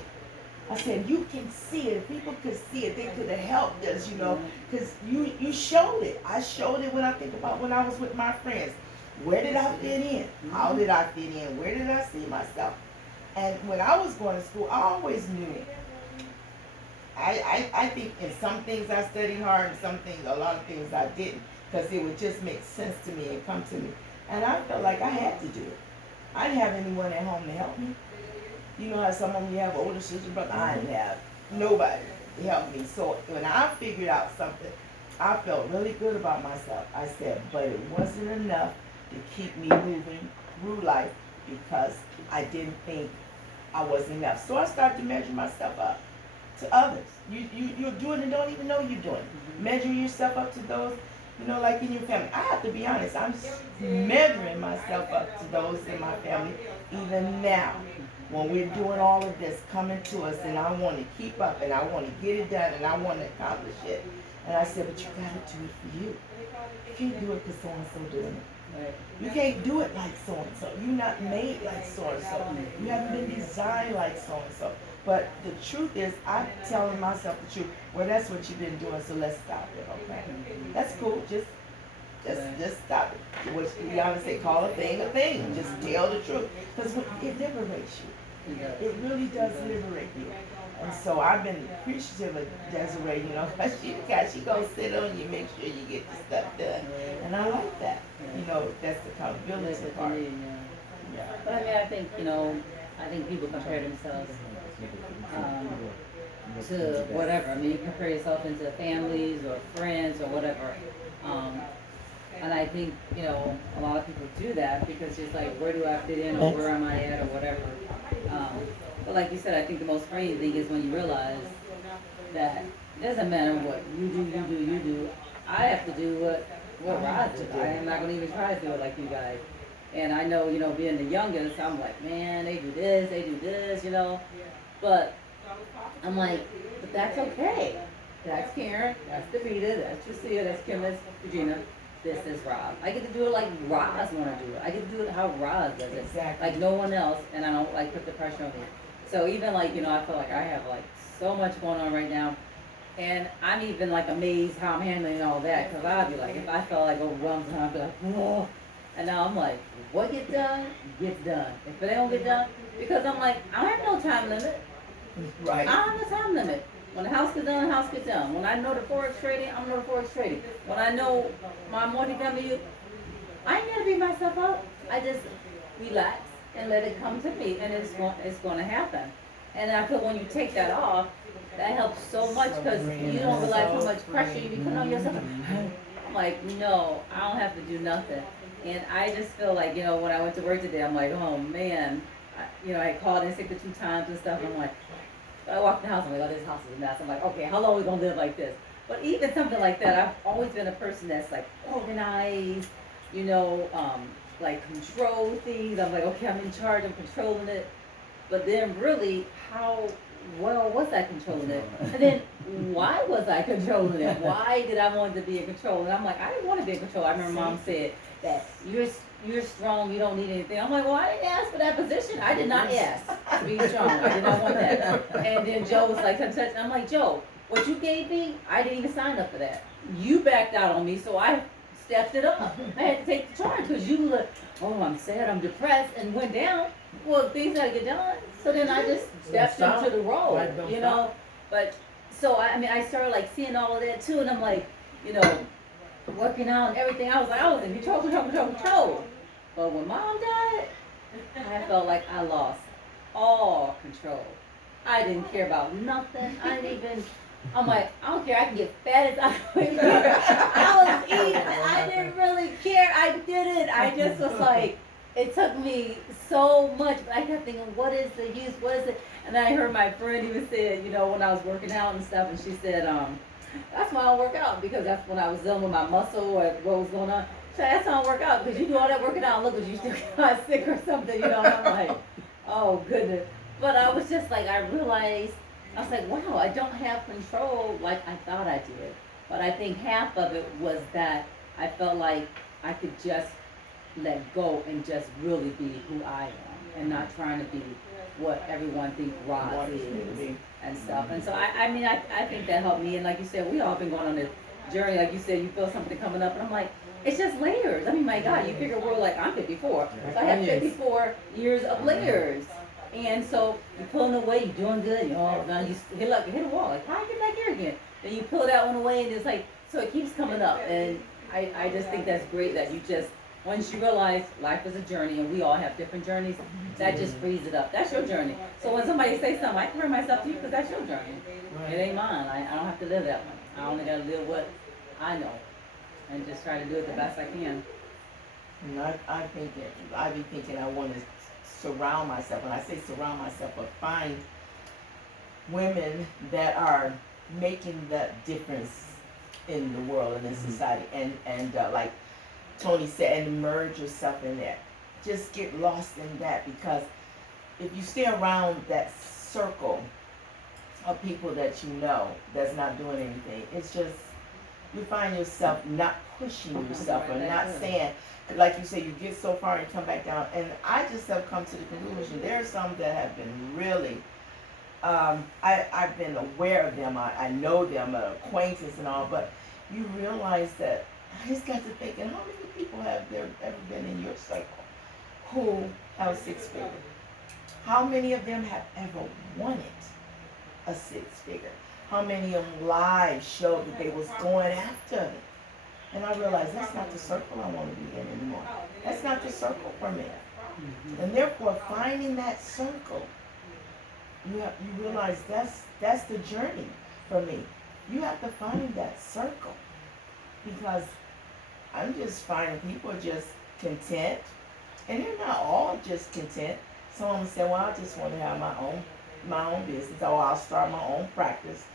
I said, you can see it. If people could see it, they could have helped us, you know, because you showed it. I showed it when I think about when I was with my friends. Where did I fit in? How did I fit in? Where did I see myself? And when I was going to school, I always knew it. I think in some things I studied hard, and some things, a lot of things I didn't, because it would just make sense to me and come to me. And I felt like I had to do it. I didn't have anyone at home to help me. You know how some of you have older sister, brother? I didn't have nobody to help me. So when I figured out something, I felt really good about myself. I said, but it wasn't enough to keep me moving through life because I didn't think I wasn't enough. So I started to measure myself up to others. You're doing and don't even know you're doing. Measuring yourself up to those, you know, like in your family. I have to be honest, I'm measuring myself up to those in my family even now. When we're doing all of this coming to us and I want to keep up and I want to get it done and I want to accomplish it. And I said, but you got to do it for you. You can't do it because so-and-so doing it. You can't do it like so-and-so. You're not made like so-and-so. You haven't been designed like so-and-so. But the truth is, I'm telling myself the truth. Well, that's what you've been doing, so let's stop it, okay? That's cool. Just stop it. What we always say, call a thing a thing. Just tell the truth. Because it liberates you. It really does liberate you. And so I've been appreciative of Desiree, you know, because she gonna sit on you, make sure you get the stuff done. And I like that. You know, that's the accountability part. Yeah. But I mean, I think people compare themselves to whatever. I mean, you compare yourself into families or friends or whatever. And I think, a lot of people do that because it's like, where do I fit in or where am I at or whatever. But like you said, I think the most freeing thing is when you realize that it doesn't matter what you do. I have to do what Rod did. I am not going to even try to do it like you guys. And I know, being the youngest, I'm like, man, they do this, But I'm like, but that's okay. That's Karen, that's Davita, that's Lucia, that's Kim, that's Regina. This is Rob. I get to do it like Roz want to do it. I get to do it how Roz does it. Exactly. Like no one else, and I don't put the pressure on me. So even I feel like I have so much going on right now, and I'm even amazed how I'm handling all that. Because I'd be like, if I felt overwhelmed, I'd be like, oh. And now I'm like, what gets done, gets done. If it don't get done, because I'm like, I have no time limit. Right. I have no time limit. When the house gets done, the house gets done. When I know the Forex trading, I'm know the Forex trading. When I know my multifamily, I ain't gotta beat myself up. I just relax and let it come to me, and it's going to happen. And I feel when you take that off, That helps so much because you don't realize how much pressure you be putting on yourself. I'm like, no, I don't have to do nothing. And I just feel like, when I went to work today, I'm like, oh man, I called in sick 2 times and stuff. And I'm like, I walk in the house, I'm like, oh, this house is a mess. I'm like, okay, how long are we gonna live like this? But even something like that, I've always been a person that's like organized, like control things. I'm like, okay, I'm in charge, I'm controlling it. But then really, how well was I controlling it? And then why was I controlling it? Why did I want to be in control? And I'm like, I didn't want to be in control. I remember Mom said that you're strong, you don't need anything. I'm like, well, I didn't ask for that position. I did not ask to be strong. I did not want that. And then Joe was like, touch. I'm like, Joe, what you gave me, I didn't even sign up for that. You backed out on me, so I stepped it up. I had to take the charge because you were, oh, I'm sad, I'm depressed, and went down. Well, things gotta get done. So then I just stepped into the role, But so I started like seeing all of that too, and I'm like, working out and everything. I was in control. But when Mom died, I felt like I lost all control. I didn't care about nothing. I'm like, I don't care. I can get fat as I don't care. I was eating. I didn't really care. I did it. I just was like, it took me so much. But I kept thinking, what is the use? What is it? And I heard my friend even said, when I was working out and stuff, and she said, that's why I don't work out, because that's when I was dealing with my muscle or what was going on. She said, that's why I don't work out, because you do all that working out and look at you still got sick or something, and I'm like, oh goodness. But I was just like, I realized, I was like, wow, I don't have control like I thought I did. But I think half of it was that I felt like I could just let go and just really be who I am and not trying to be what everyone thinks Roz is and stuff. And so I think that helped me. And like you said, we all been going on this journey. Like you said, you feel something coming up, and I'm like, it's just layers. I mean, my God, you figure we're like, I'm 54, so I have 54 years of layers. And so you're pulling away, you're doing good, now you hit a wall, like, how I get back here again? Then you pull that one away, and it's like, so it keeps coming up. And I just think that's great that you just, once you realize life is a journey and we all have different journeys, that just frees it up. That's your journey. So when somebody says something, I compare myself to you because that's your journey. It ain't mine. I don't have to live that one. I only got to live what I know and just try to do it the best I can. And I be thinking I want to surround myself. When I say surround myself, but find women that are making that difference in the world and in society, and like Tony said, and immerse yourself in that. Just get lost in that, because if you stay around that circle of people that that's not doing anything, it's just, you find yourself not pushing yourself or not saying, like you say, you get so far and come back down. And I just have come to the conclusion, there are some that have been really, I've been aware of them, I know them, an acquaintance and all, but you realize that I just got to thinking, how many people have there ever been in your circle who have 6 figures? How many of them have ever wanted a 6-figure? How many of them lives showed that they was going after it? And I realized that's not the circle I want to be in anymore. That's not the circle for me. And therefore, finding that circle, you realize that's the journey for me. You have to find that circle, because I'm just finding people just content, and they're not all just content. Some of them say, well, I just want to have my own business, or I'll start my own practice.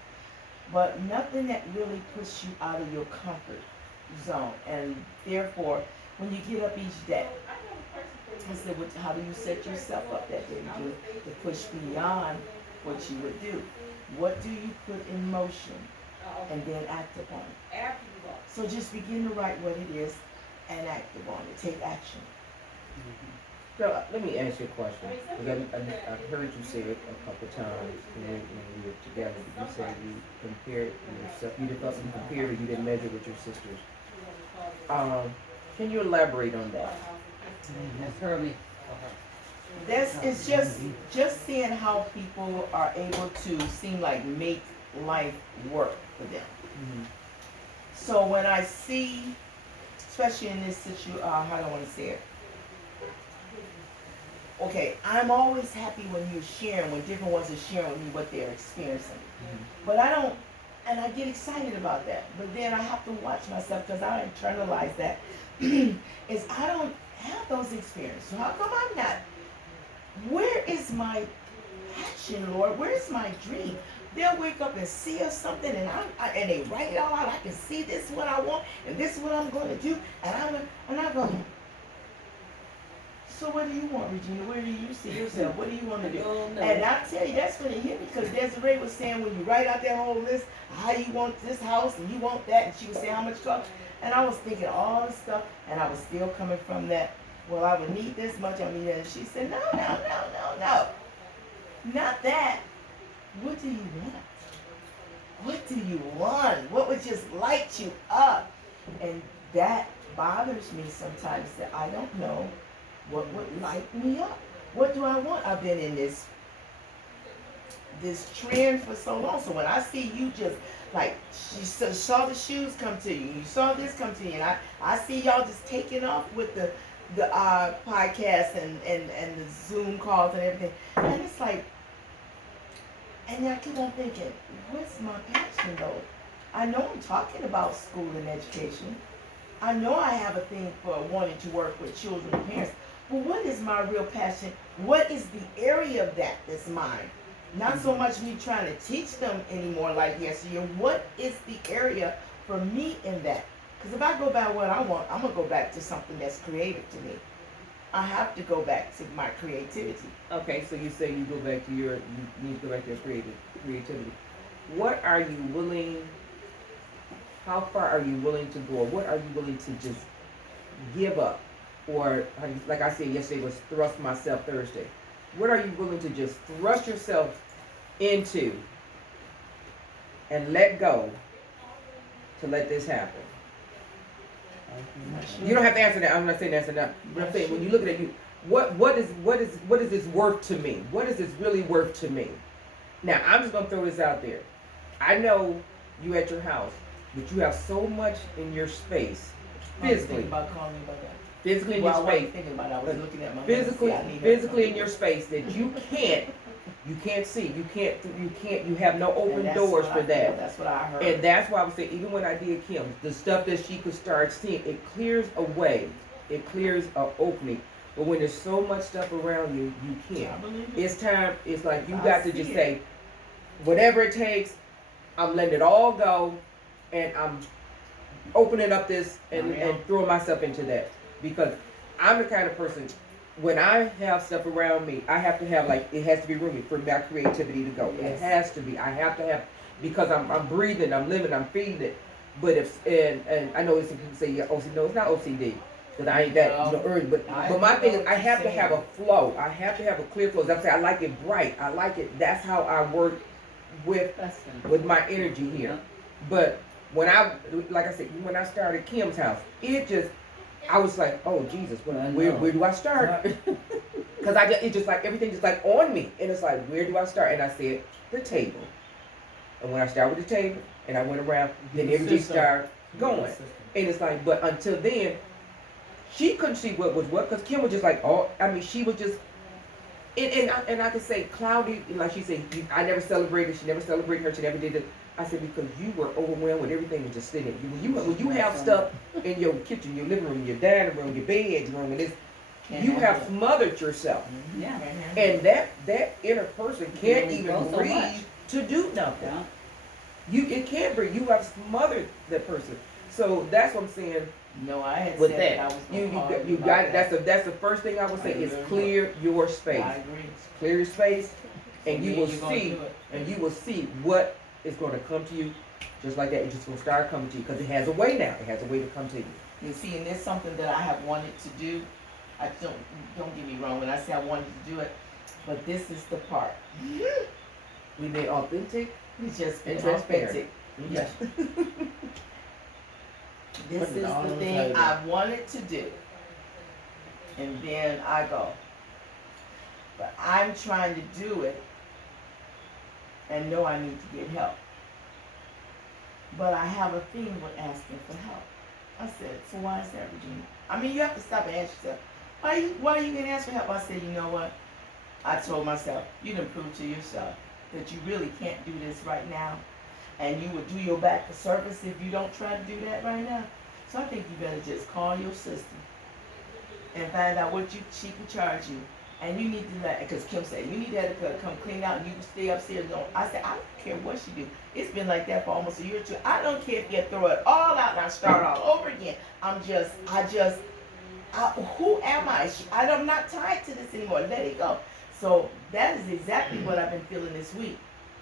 But nothing that really puts you out of your comfort zone. And therefore, when you get up each day, I said, how do you set yourself up that day to push beyond what you would do? What do you put in motion and then act upon it? So just begin to write what it is and act upon it. Take action. So let me ask you a question. I heard you say it a couple times when we were together. You said you compared yourself. You didn't felt you compared. You didn't measure with your sisters. Can you elaborate on that? That's Herbie. It's just seeing how people are able to seem like make life work for them. Mm-hmm. So when I see, especially in this situation, how do I want to say it? okay, I'm always happy when you're sharing, when different ones are sharing with me what they're experiencing. Mhm. But I don't, and I get excited about that. But then I have to watch myself because I internalize that. Is I don't have those experiences. So how come I'm not? Where is my passion, Lord? Where's my dream? They'll wake up and see us something, and and they write it all out. I can see this is what I want, and this is what I'm going to do, and I go. So what do you want, Regina? Where do you see yourself? What do you want to do? Oh, no. And I tell you, that's going to hit me because Desiree was saying when you write out that whole list, how you want this house and you want that, and she was saying how much it costs. And I was thinking all this stuff, and I was still coming from that. Well, I would need this much. I mean, and she said, no, not that. What do you want? What do you want? What would just light you up? And that bothers me sometimes that I don't know what would light me up. What do I want? I've been in this trend for so long. So when I see you just like, you saw the shoes come to you, you saw this come to you, and I see y'all just taking off with the podcast and the Zoom calls and everything. And it's like, and I keep on thinking, what's my passion though? I know I'm talking about school and education. I know I have a thing for wanting to work with children and parents. But what is my real passion? What is the area of that's mine? Not so much me trying to teach them anymore like yesteryear. What is the area for me in that? Because if I go by what I want, I'm going to go back to something that's creative to me. I have to go back to my creativity. Okay, so you say you go back to you need to go back to your creativity. What are you willing, how far are you willing to go? Or what are you willing to just give up? Or, like I said yesterday, was thrust myself Thursday. What are you willing to just thrust yourself into and let go to let this happen? You don't have to answer that. I'm not saying that's enough. But I'm saying when you look at it, what is this worth to me? What is this really worth to me? Now I'm just gonna throw this out there. I know you at your house, but you have so much in your space, physically. About calling me about that. Physically in Well, your I wasn't space. thinking about it. I was looking at my Physically in your space that you can't see. You have no open doors for that. That's what I heard. And that's why I would say, even when I did Kim, the stuff that she could start seeing, it clears a way. It clears an opening. But when there's so much stuff around you, you can't. It's time, it's like you got to just say, whatever it takes, I'm letting it all go, and I'm opening up this and throwing myself into that. Because I'm the kind of person, when I have stuff around me, I have to have, like, it has to be roomy for my creativity to go. It has to be. I have to have, because I'm breathing, I'm living, I'm feeding it. But if, and I know some people say, yeah, OCD. No, it's not OCD. Because I ain't that, early. But my thing is, I have to have a flow. I have to have a clear flow. As I say, I like it bright. I like it. That's how I work with my energy here. But when like I said, when I started Kim's house, it just, I was like, oh Jesus, where do I start? Because it's just like everything just like on me, and it's like, where do I start? And I said the table. And when I started with the table, and I went around, then everything started going. And it's like, but until then, she couldn't see what was what, because Kim was just like, oh, I mean, she was just, and I could say cloudy, like she said, I never celebrated. She never celebrated her. She never did it. I said, because you were overwhelmed with everything was just sitting. When you have stuff in your kitchen, your living room, your dining room, your bedroom, and this, you have smothered yourself. Yeah. And that inner person can't even breathe to do nothing. It can't breathe. You have smothered that person. So that's what I'm saying. No, I had With said that, I was you got it. That's the first thing I would say is clear your space. I agree. Clear your space, and you will see what is going to come to you, just like that. It's just going to start coming to you because it has a way now. It has a way to come to you. You see, and there's something that I have wanted to do. I don't get me wrong when I say I wanted to do it, but this is the part. We made authentic. It's just And authentic. transparent. Yes. This is the thing I wanted to do. And then I go. But I'm trying to do it and know I need to get help. But I have a thing with asking for help. I said, so why is that, Regina? I mean, you have to stop and ask yourself, why you gonna ask for help? I said, you know what? I told myself, you done proved to yourself that you really can't do this right now. And you would do your back to service if you don't try to do that right now. So I think you better just call your sister and find out what she can charge you. And you need to let, because Kim said, you need to have her come clean out and you can stay upstairs. I said, I don't care what she do. It's been like that for almost a year or two. I don't care if you throw it all out and I start all over again. Who am I? I'm not tied to this anymore. Let it go. So that is exactly what I've been feeling this week.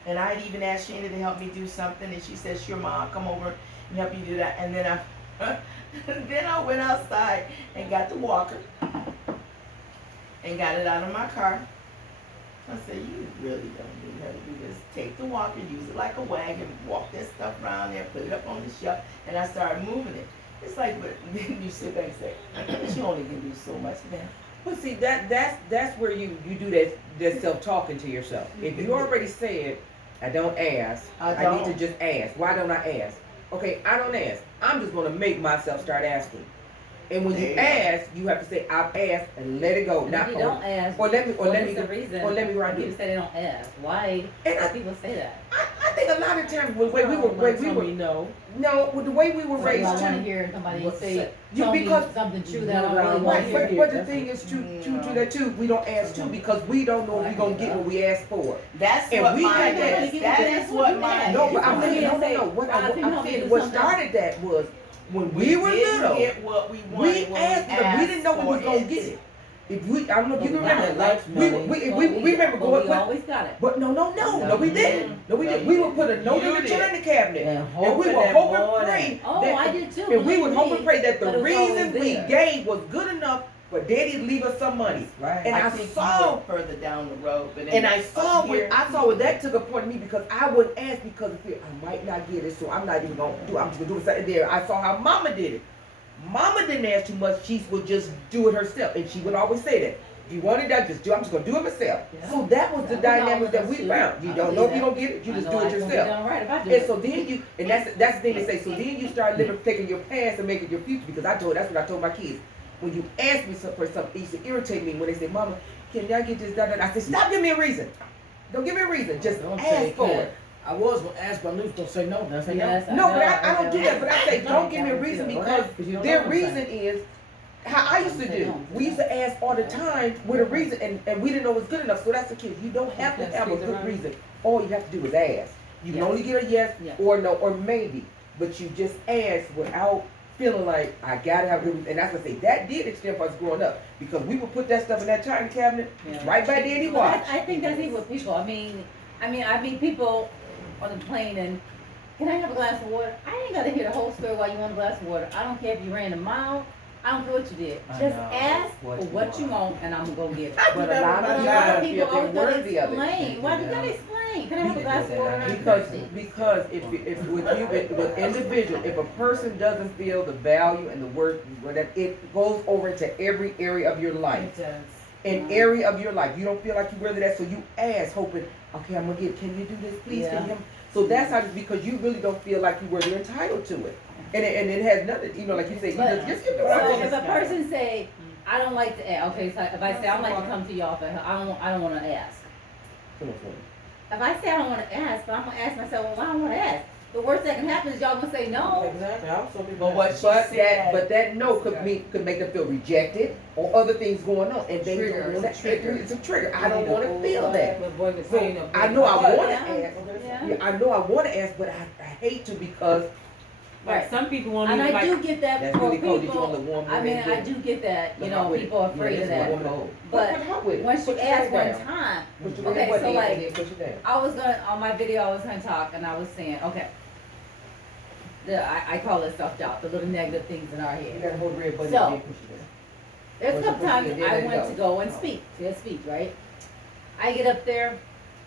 And I had even asked Shana to help me do something, and she said, sure, Mom, I'll come over and help you do that. And then I went outside and got the walker and got it out of my car. I said, you really don't need her to do this. Take the walker, use it like a wagon, walk that stuff around there, put it up on the shelf, and I started moving it. It's like, but then you sit back and say, she only can do so much now. But see, that's where you do that self-talking to yourself. If you already said, I don't ask, I need to just ask. Why don't I ask? Okay, I don't ask. I'm just going to make myself start asking. And when you ask, you have to say, I've asked, and let it go. Now, you don't ask. Or let me the reason right people here. say they don't ask. Why do people say that? I think a lot of times the way we were with the way we were raised I want to too. hear somebody say Because something true that I don't really want to hear. But the thing is true that too. We don't ask too because we don't know if we're gonna get what we ask for. That's And what we mine had is. That is what mine No, is. but I'm saying no. I'm saying what started that was when we were little. Get what we wanted. We asked because we didn't know we was gonna get it. If we, I don't know if you can remember. We remember going. We always got it. But no, we didn't. No, we didn't. We would put a note in the china cabinet, and we would that hope and morning. pray. Oh, that- I did too. And we would hope and pray that But the it was reason always we there. gave was good enough for Daddy to leave us some money. Right. And I think saw, you went further down the road, but and I saw here, where that took a point of me because I wouldn't ask because of fear I might not get it, so I'm not even gonna do it. I'm just gonna do it there. I saw how Mama did it. Mama didn't ask too much. She would just do it herself, and she would always say that. If you want it done, just do it. I'm just gonna do it myself. Yeah. So that was the dynamic that we found. You don't know if you're gonna get it, you just do it yourself. And so then you, and that's the thing they say. So then you start living, taking your past and making your future. Because that's what I told my kids. When you ask me for something, it used to irritate me when they say, "Mama, can y'all get this done?" I said, "Stop giving me a reason. Don't give me a reason. Just Don't ask say for can't. it." I was gonna ask, but I knew gonna say no. Then I say no. Yes, No, but I know, don't do that. But I say, don't give me a reason Don't because ask 'cause you don't know their what I'm reason saying. is how I used to do. We used to ask all the time with a reason, and we didn't know it was good enough. So that's the kid. You don't have to have a good reason. All you have to do is ask. You can Yes. only get a yes Yes. or no or maybe, but you just ask without feeling like I gotta have a good reason. And that's what I say. That did extend for us growing up because we would put that stuff in that china cabinet Yeah. right by Daddy But watch. I think that's even with people. I mean people on the plane and can I have a glass of water? I ain't gotta hear the whole story why you want a glass of water. I don't care if you ran a mile. I don't care what you did. I Just know. ask What for you what you want. want and I'm gonna go get it. But a lot But of a people lot of don't people feel always they're gotta worthy of it. explain. Why do you gotta explain? Can I have a glass of water? I'm Because thirsty. if with individual, if a person doesn't feel the value and the worth, whatever, it goes over into every area of your life. In area of your life, you don't feel like you're worthy of that, so you ask, hoping, okay, I'm gonna get. Can you do this, please? Yeah. Can you? So that's how, because you really don't feel like you're entitled to it, and it has nothing. Like you say, you But- just give the So right. if a person say, I don't like to ask, okay, so if I say I don't like to come to your office, I don't wanna ask. If I say I don't wanna ask, but I'm gonna ask myself, well, why don't I wanna ask? The worst that can happen is y'all gonna say no. Exactly. I also be But what she But said, that no could make them feel rejected or other things going on, and they Trigger. don't want It's a trigger. It's a trigger. I don't want to feel that. So So I know I want to Yeah. ask. Yeah. Yeah, I know I want to ask, but I hate to because Like some people won't And even I like. do get that that's for really cold. Did you want people. the warm I mean, I do get that, you know, people are afraid of that. But once you ask one time, okay, so like, I was gonna, on my video, I was gonna talk and I was saying, okay, I call it self-doubt, the little negative things in our You head. gotta hold the red button So, and then push it down. There's a What's couple the times procedure? I There went you to go. go and speak, right? I get up there,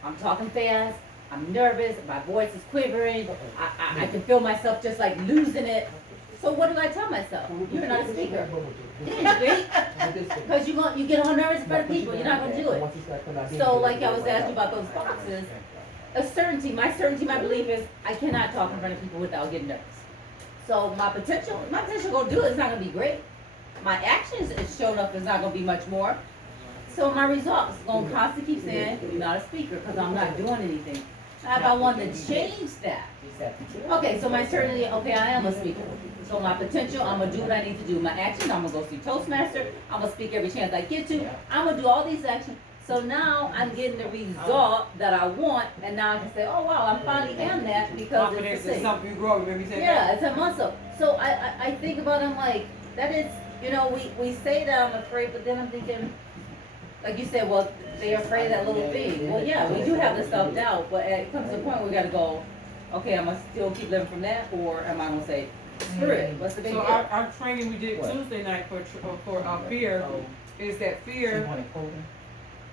I'm talking fast, I'm nervous, my voice is quivering, I can feel myself just like losing it. So what do I tell myself? You're not a speaker. You didn't speak, because you get all nervous in front of people, you're not gonna do it. So like I was asking about those boxes, my belief is I cannot talk in front of people without getting nervous. So my potential gonna do it, it's not gonna be great. my actions is showing up is not gonna be much more. So my results gonna constantly keep saying, you're not a speaker, because I'm not doing anything. Now, if I want to change that, okay, so my certainty, okay, I am a speaker. So my potential, I'm gonna do what I need to do. My actions, I'm gonna go see Toastmaster, I'm gonna speak every chance I get to, I'm gonna do all these actions. So now I'm getting the result that I want, and now I can say, oh wow, I'm finally am that because Confidence it's the is thing. something you grow, remember you said Yeah, that? it's a muscle. So I think about it, I'm like, that is, you know, we say that I'm afraid, but then I'm thinking, like you said, well, they're afraid of that little thing. Well, yeah, we do have the self-doubt, but it comes to a point where we gotta go, okay, am I still keep living from that, or am I gonna say, screw it, what's the big So deal? our training we did What? Tuesday night for fear, is that fear,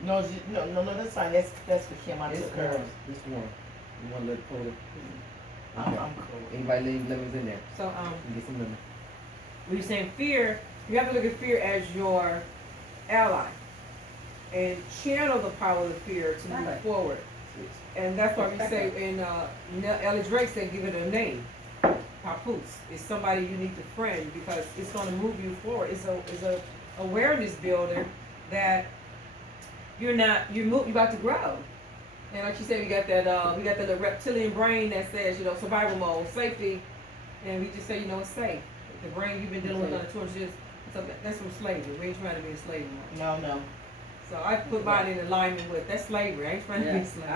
No, that's fine. That's for Kim. I It's took hers. this one. You wanna let Coda? I'm Okay. cool. Anybody leave lemons in there? so, You get some lemons. we were saying fear, you have to look at fear as your ally. And channel the power of the fear to move Right. forward. And that's why we say, Ellie Drake said, give it a name. Papoose. It's somebody you need to friend because it's gonna move you forward. It's a awareness builder that you about to grow. And like you said, we got that little reptilian brain that says, survival mode, safety, and we just say, it's safe. The brain you've been dealing with under 200 years, so that's from slavery. We ain't trying to be a slave anymore. No. So I put mine in alignment with, that's slavery, I ain't trying to be a Yeah. slave.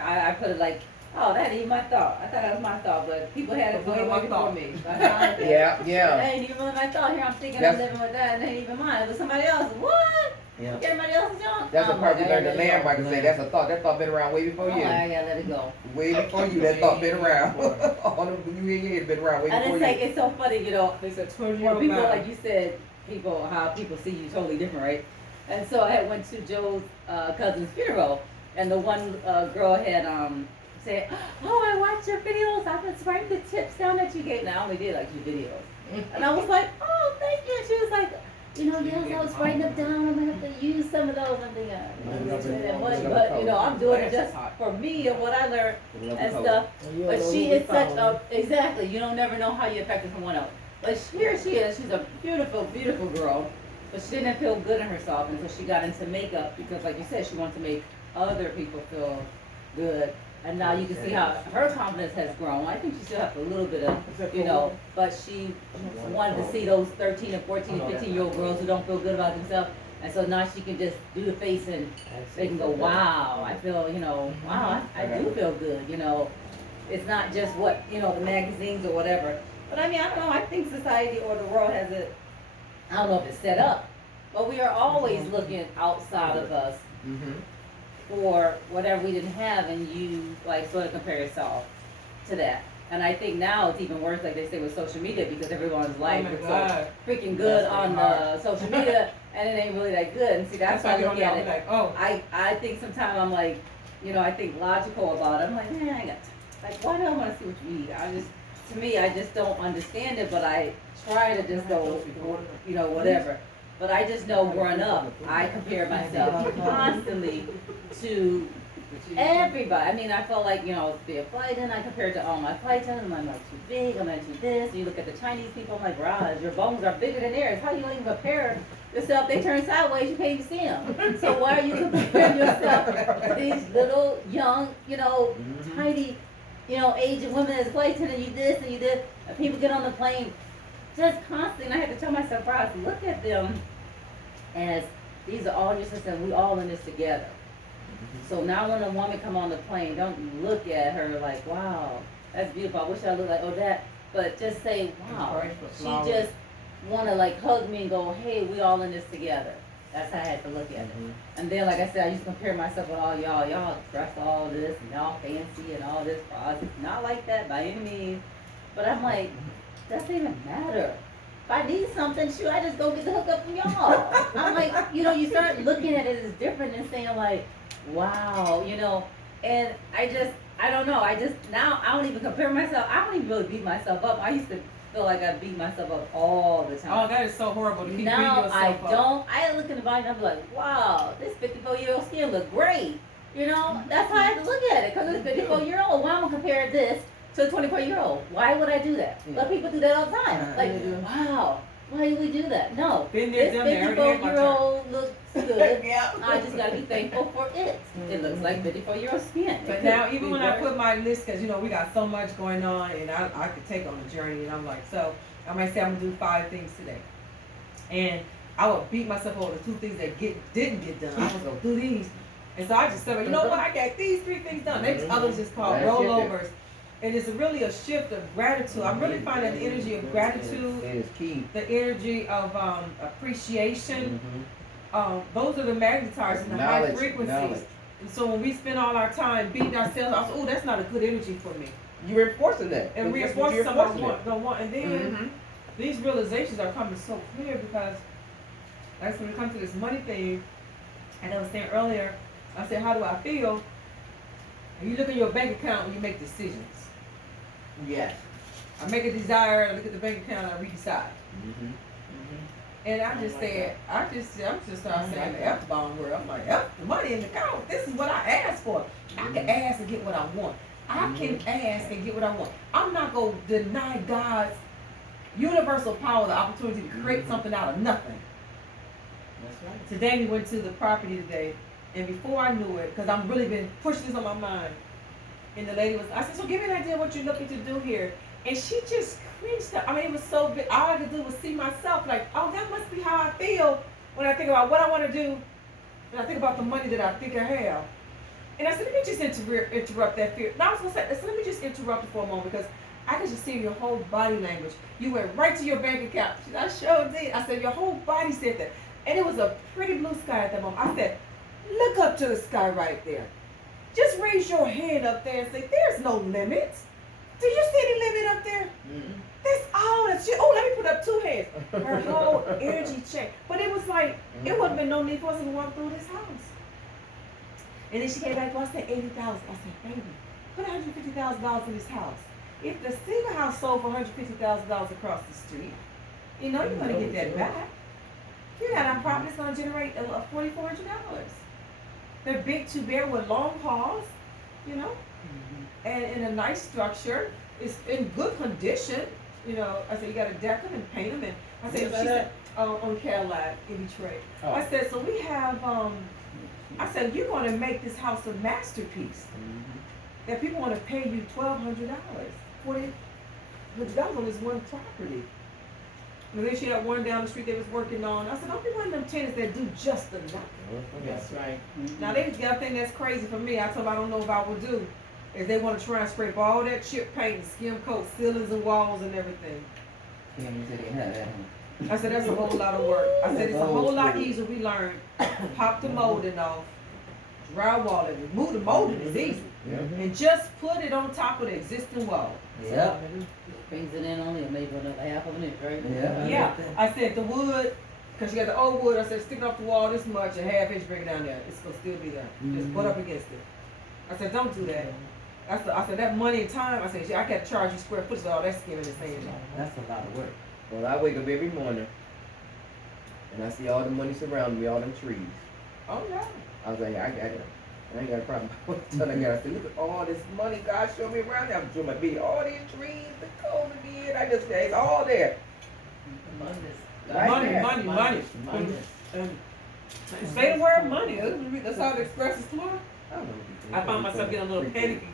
I put it like, oh, that ain't my thought. I thought that was my thought, but people had it But way my before thought. me. Yeah, That yeah. ain't even really my thought. Here I'm thinking That's- I'm living with that, and it ain't even mine. It was somebody else. What? Yeah. Everybody else is young. That's I'm the part like, we I learned to gotta let it land go. by to say that's a thought. That thought been around way before Oh, you. I gotta let it go. Way before you, that thought been around. All the you in your head been around way And before it's like, you. it's so funny, They said 20 when year old people, like man. you said, how people see you totally different, right? And so I had went to Joe's cousin's funeral, and the one girl had said, oh, I watched your videos. I've been writing the tips down that you gave. Now I only did like 2 videos. And I was like, oh, thank you. And she was like, yes, I was writing them down. I'm gonna have to use some of those. I'm thinking, but I'm doing it just for me and what I learned and stuff. But she is such a, exactly, you don't never know how you affected someone else. But here she is, she's a beautiful, beautiful girl, but she didn't feel good in herself until she got into makeup because like you said, she wanted to make other people feel good. And now you can see how her confidence has grown. I think she still has a little bit of, but she wanted to see those 13 and 14 and 15-year-old girls who don't feel good about themselves. And so now she can just do the face and they can go, wow, I feel, wow, I do feel good, It's not just what, the magazines or whatever. But I mean, I don't know, I think society or the world has it, I don't know if it's set up, but we are always looking outside of us for whatever we didn't have, and you like sort of compare yourself to that. And I think now it's even worse, like they say with social media, because everyone's life is so freaking good on the social media, and it ain't really that good. And see, that's why I look at it. Like, oh, I think sometimes I'm like, I think logical about it. I'm like, man, I got like, why do I want to see what you eat? To me, I just don't understand it, but I try to just go, whatever. But I just know growing up, I compare myself constantly to everybody. I mean, I felt like, be a flight attendant, I compared to all my flight attendants, I'm like too big, I'm not too this. You look at the Chinese people, I'm like, Raj, your bones are bigger than theirs. How you don't even compare yourself? They turn sideways, you can't even see them. So why are you comparing yourself to these little, young, tiny, Asian women as flight attendant, you this and you this, and people get on the plane just constantly, and I had to tell myself, Raj, look at them as these are all your sisters, we all in this together. So now when a woman come on the plane, don't look at her like, wow, that's beautiful. I wish I looked like, that. But just say, wow, she just want to like hug me and go, hey, we all in this together. That's how I had to look at it. And then, like I said, I used to compare myself with all y'all. Y'all dress all this and y'all fancy and all this. Not like that by any means. But I'm like, doesn't even matter. If I need something, shoot, I just go get the hookup from y'all. I'm like, you start looking at it as different and saying like, wow, and I don't know, now I don't even compare myself, I don't even really beat myself up. I used to feel like I beat myself up all the time. Oh, that is so horrible to keep beating Now yourself I up. don't, I look in the body and I'm like, wow, this 54-year-old skin look great. That's how I have to look at it, because it's 54-year-old. Why am I gonna compare this to a 24-year-old? Why would I do that? Let people do that all the time. Like, wow, why do we do that? No. Been there, This done that. I already had my turn. 54-year-old looks good. Yeah. I just gotta be thankful for it. It looks like 54-year-old skin. It But could now, be even when I worse. put my list, because you know we got so much going on, and I could take on a journey, and I'm like, so I might say I'm gonna do 5 things today, and I would beat myself over the 2 things that didn't get done. I was gonna do these, and so I just said, you know what, I got these 3 things done. Next others just called That's it. rollovers, and it's really a shift of gratitude. I'm really finding the energy of gratitude, It is key. the energy of appreciation. Mm-hmm. Those are the magnetiers and the high Knowledge, frequencies. knowledge. And so when we spend all our time beating ourselves, I say, oh, that's not a good energy for me. You're reinforcing that. And That's what reinforce you're something I reinforcing don't want. And then Mhm. these realizations are coming so clear because that's when it comes to this money thing. And I was saying earlier, I said, how do I feel? And you look at your bank account when you make decisions. Yes. I make a desire, I look at the bank account, I redecide. Mm-hmm. And I just said, I'm just started saying the F bomb word. I'm like, F the money in the account. This is what I asked for. I can ask and get what I want. I can ask and get what I want. I'm not gonna deny God's universal power the opportunity to create something out of nothing. That's right. Today we went to the property today, and before I knew it, because I'm really been pushing this on my mind, and the lady was, I said, so give me an idea what you're looking to do here. And she just cringed. I mean, it was so big. All I could do was see myself like, oh, that must be how I feel when I think about what I want to do, and I think about the money that I think I have. And I said, let me just interrupt that fear. Now I was going to say, so let me just interrupt it for a moment because I could just see your whole body language. You went right to your bank account. She said, I sure did. I said, your whole body said that. And it was a pretty blue sky at that moment. I said, look up to the sky right there. Just raise your hand up there and say, there's no limit. Do you see any limit up there? Mm-hmm. That's all that shit. Oh, let me put up 2 hands. Her whole energy changed. But it was like, it wouldn't been no need for us to walk through this house. And then she came back, well, I said 80,000. I said, baby, put $150,000 in this house. If the single house sold for $150,000 across the street, you know you're gonna get that back. You got a property that's gonna generate $4,400. They're big 2-bedroom with long halls, you know, and in a nice structure. It's in good condition, you know. I said you gotta deck them and paint them, and I said, she said, on Cadillac in Detroit. Oh. I said, so we have, I said, you're gonna make this house a masterpiece. That people wanna pay you $1,200, $1,400 on this one property. And then she had one down the street they was working on. I said, don't be one of them tenants that do just enough. That's right. Now they got a thing that's crazy for me. I told them I don't know if I would do. Is they want to try and scrape all that chip paint and skim coat ceilings and walls and everything. I said that's a whole lot of work. I said it's a whole lot easier. We learned pop the molding off, drywall it, remove the molding is easy, and just put it on top of the existing wall. Yeah. Brings it in only maybe another half of an inch, right? Yeah. I said the wood, because you got the old wood. I said stick it off the wall this much, a ½ inch, bring it down there. It's gonna still be there. Just put up against it. I said don't do that. I said that money and time. I said I can't charge you square foot for all that skin in the sand. That's a lot of work. Well, I wake up every morning and I see all the money surrounding me, all them trees. Oh yeah. I was like, I ain't got a problem. Until I said, look at all this money God showed me around there. I'm doing my video. All these trees, the coal again. I just say it's all there. Right Money, there. money. And say the word money. That's how it expresses tomorrow. I don't know what you I found myself getting a little panicky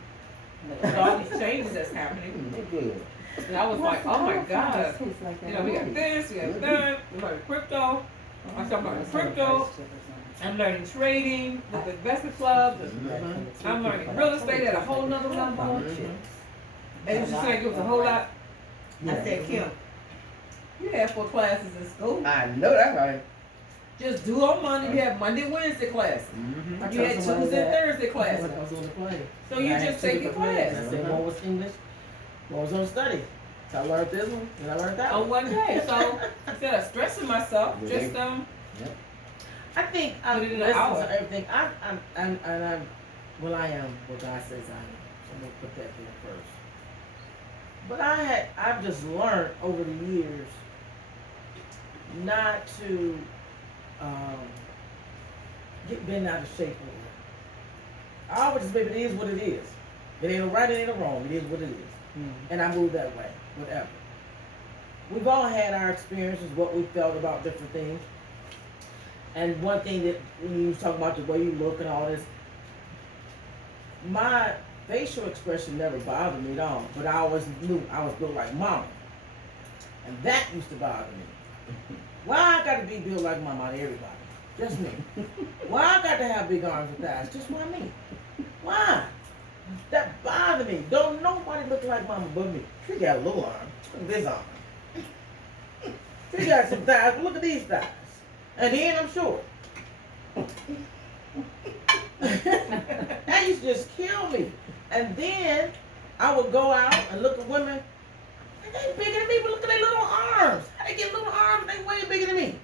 with all these changes that's happening. They good. And I was like, oh my God. You know, we got this, we got that, we learning crypto. I started learning crypto. I'm learning trading with the investment club. I'm learning real estate at a whole nother level. And it's just like it was a whole lot. I said, Kim, you had 4 classes in school. I know that's right. Just do on Monday. You have Monday, Wednesday classes. You had Tuesday and Thursday classes. I was on the plane. So you I had just 2 take your different classes. class I said one was English, one was on study. So I learned this one, and I learned that on one. one day. So instead of stressing myself, just I think Put it in an listen hour. to everything. I'm well, I am what God says I am. So I'm gonna put that there first. But I've just learned over the years not to get bent out of shape over it. I always just, baby, it is what it is. It ain't a right, it ain't a wrong. It is what it is. And I move that way, whatever. we've all had our experiences, what we felt about different things. And one thing that when you talk about the way you look and all this, my facial expression never bothered me at all. But I always knew I was built like mama, and that used to bother me. Why I got to be built like mama out of everybody? Just me. Why I got to have big arms and thighs? Just why me? Why? That bothered me. Don't nobody look like mama but me. She got a little arm. Look at this arm. She got some thighs. But look at these thighs. And then I'm short. That used to just kill me. And then I would go out and look at women, and they bigger than me, but look at their little arms. How they get little arms and they way bigger than me?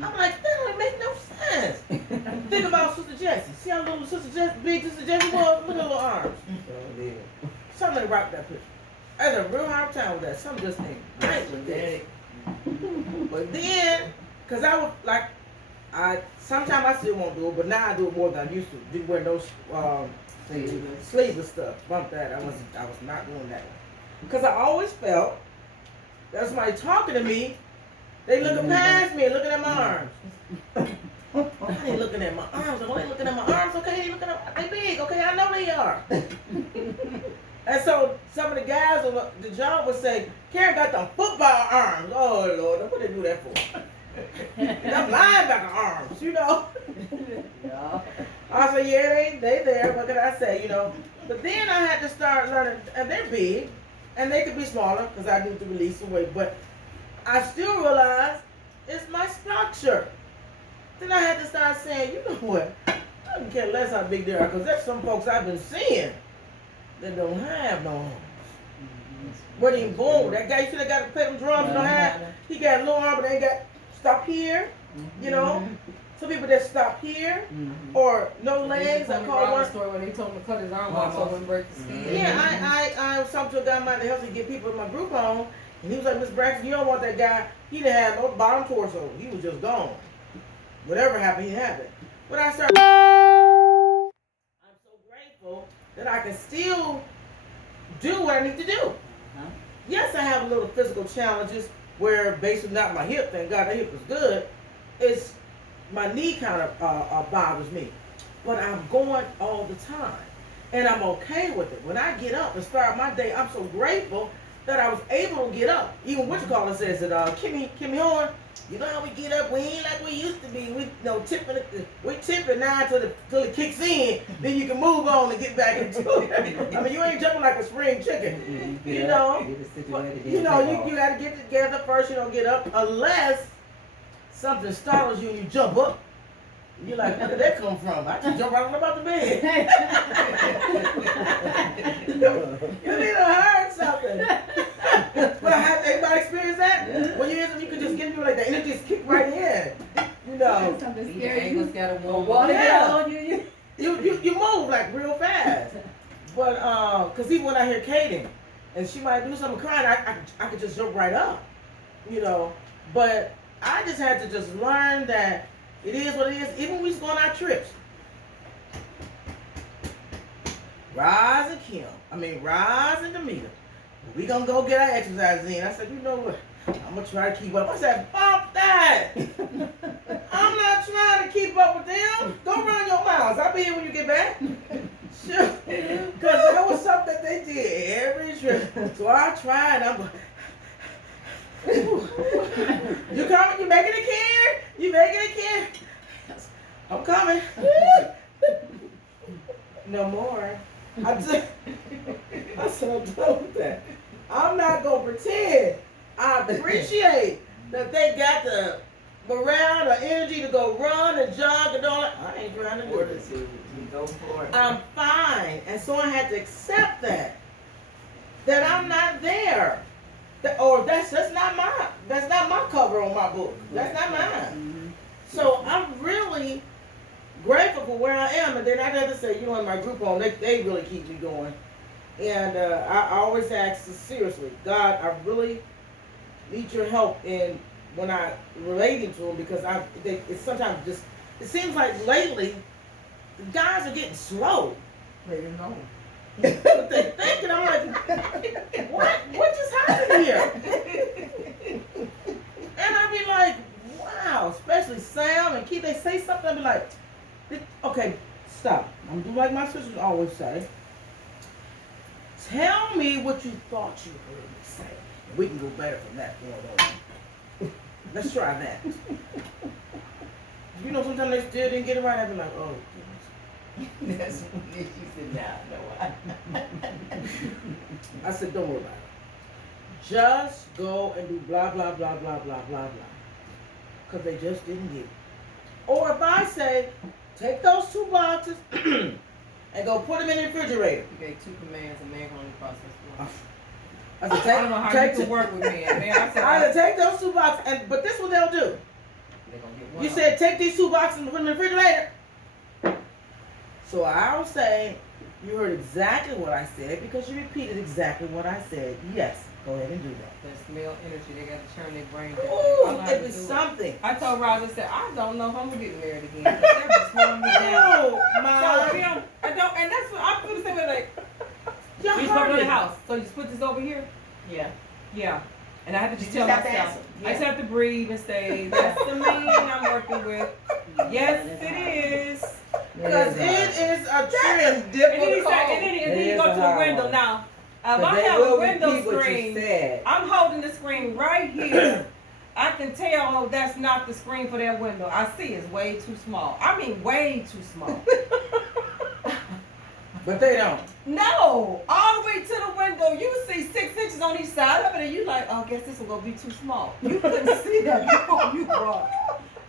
I'm like, that don't make no sense. Think about Sister Jessie. See how little Sister Jessie, big Sister Jessie was? Look at her little arms. Something rocked that picture. I had a real hard time with that. Something just ain't right with that. But then, cause I was like, sometimes I still won't do it, but now I do it more than I used to. Didn't wear those sleeveless stuff. Bump that. I was not doing that. Cause I always felt that somebody talking to me. They looking past me, looking at my arms. I ain't looking at my arms. I ain't looking at my arms. Okay, they looking at they big. Okay, I know they are. And so some of the guys on the job would say, Karen got them football arms. Oh Lord, what they do that for? Them linebacker arms, you know. Yeah. I said, yeah, they there. What can I say, you know? But then I had to start learning, and they're big, and they could be smaller because I need to release the weight. But I still realized it's my structure. Then I had to start saying, you know what? I don't care less how big they are, because there's some folks I've been seeing that don't have no arms. But he born, that guy, you see that got to play them drums, you know how he got a little arm, but they got stop here, you know. Some people that stop here, or no legs. I call one story when they told him to cut his arm off so it wouldn't break the skin. Yeah, I was talking to a guy of mine that helps me get people in my group on, and he was like, Miss Braxton, you don't want that guy. He didn't have no bottom torso. He was just gone. Whatever happened, he happened. But I'm so grateful that I can still do what I need to do. Yes, I have a little physical challenges where basically not my hip, thank God that hip is good. It's my knee kind of bothers me. But I'm going all the time. And I'm okay with it. When I get up and start my day, I'm so grateful that I was able to get up. Even what you call it says that Kimmy Horn, you know how we get up, we ain't like we used to be. We we tipping now till it kicks in, then you can move on and get back into it. I mean, you ain't jumping like a spring chicken. You know, you gotta get together first, you don't get up unless something startles you and you jump up. You're like, where did that come from? I just jumped right on about the bed. You need to heard something. But have everybody experienced that? Yeah. When you hear something, you can just get into it like that, and it just kick right in. You know. Something Your scary. ankles got a warm Water up. get on you. You move like real fast. But cause even when I hear Kaden, and she might do something crying, I could just jump right up. You know. But I just had to just learn that it is what it is. Even when we was going on our trips. Roz and Demeter. We gonna go get our exercise in. I said, you know what? I'm gonna try to keep up. I said, fuck that. I'm not trying to keep up with them. Go run your miles. I'll be here when you get back. Sure. Because that was something that they did every trip. So I tried. You coming? You making it, kid? You making it, kid? I'm coming. No more. I said, I'm done with that. I'm not going to pretend. I appreciate that they got the morale, the energy to go run and jog and all that. I ain't trying to do this. Go for it. I'm fine. And so I had to accept that I'm not there. That's not my cover on my book. That's not mine. So I'm really grateful for where I am, and then I got to say, in my group home, they really keep me going. And I always ask seriously, God, I really need your help in when I relating to them, because it's sometimes just, it seems like lately the guys are getting slow. They didn't know. What they thinking? I'm like, what just happened here? key, they say something, I be like, okay, stop. I'm doing like my sisters always say. Tell me what you thought you heard me say. And we can go better from that point on. Let's try that. You know, sometimes they still didn't get it right. I be like, oh, goodness. That's when she said, nah, no, I said, don't worry about it. Just go and do blah, blah, blah, blah, blah, blah, blah. Because they just didn't get it. Or if I say, take those 2 boxes and go put them in the refrigerator. You gave 2 commands, and man can only process 1. I said, I don't know how you can work with me. Man, I said, I said, take those 2 boxes, but this is what they'll do. they're gonna get 1. You said, take these 2 boxes and put them in the refrigerator. So I'll say, you heard exactly what I said because you repeated exactly what I said. Yes, go ahead and do that. That's male energy. They got to turn their brain. Ooh, it was something. I told Roger, I said, I don't know if I'm gonna get married again. They're just slowing me down. Oh, So, my. Kim, I don't, and that's what I'm gonna say. Like, You you just put it in heard the me. house. So you just put this over here. yeah. Yeah. And I have to just You tell just have to myself. answer. I just have to breathe and say, that's the man I'm working with. Yes, it is. Because it is a That trend. is And then he difficult. said, and then It you is go a to the hard window one. now. If But I they have a will window repeat what you screen, said. I'm holding the screen right here. I can tell that's not the screen for that window. I see it's way too small. I mean, way too small. But they don't. No, all the way to the window. You see 6 inches on each side of it, and you like, oh, I guess this will be too small. You couldn't see that before you brought.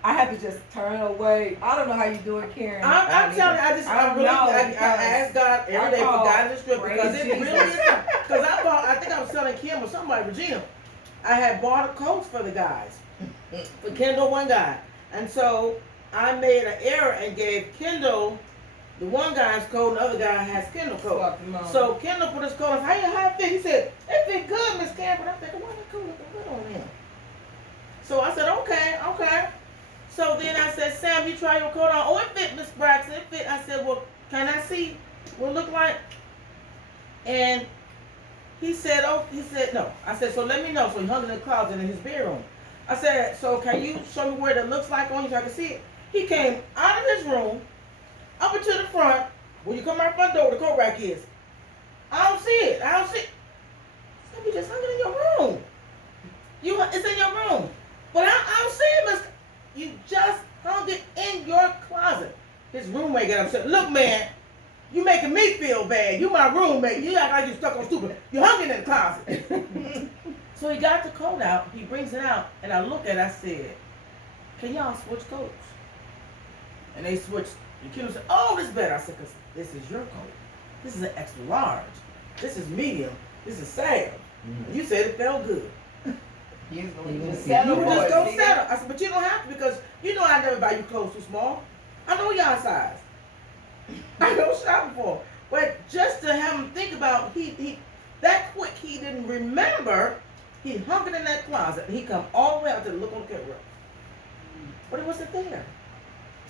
I had to just turn away. I don't know how you do it, Karen. I'm telling you, I ask God every day for guidance and strength because it really is. Because I think I was telling Kim or somebody, Regina, I had bought a coat for the guys, for Kendall, one guy. And so I made an error and gave Kendall the one guy's coat, and the other guy has Kendall coat. Swap them on. So Kendall put his coat on. How it fit? He said, it fit good, Miss Cameron. I'm thinking, why that coat looking good on him? So I said, okay. So then I said, Sam, you try your coat on. Oh, it fit, Miss Braxton. It fit. I said, well, can I see what it look like? And he said, no. I said, so let me know. So he hung it in the closet in his bedroom. I said, so can you show me where it looks like on you so I can see it? He came out of his room, up into the front, when you come out front door where the coat rack is. I don't see it. So you just hung it in your room. It's in your room. But I don't see it, Miss. You just hung it in your closet. His roommate got upset. Look, man, you making me feel bad. You my roommate. You act like you stuck on stupid. You hung it in the closet. So he got the coat out. He brings it out, and I look at it. I said, can y'all switch coats? And they switched. And Kendall said, oh, this is better. I said, because this is your coat. This is an extra large. This is medium. This is Sam. And you said it felt good. You was You going to was just settle You for just it. don't settle. I said, but you don't have to because you know I never buy you clothes too small. I know y'all size. I know shopping for. But just to have him think about, he that quick he didn't remember. He hung it in that closet. And he come all the way out to look on the camera. But it wasn't there.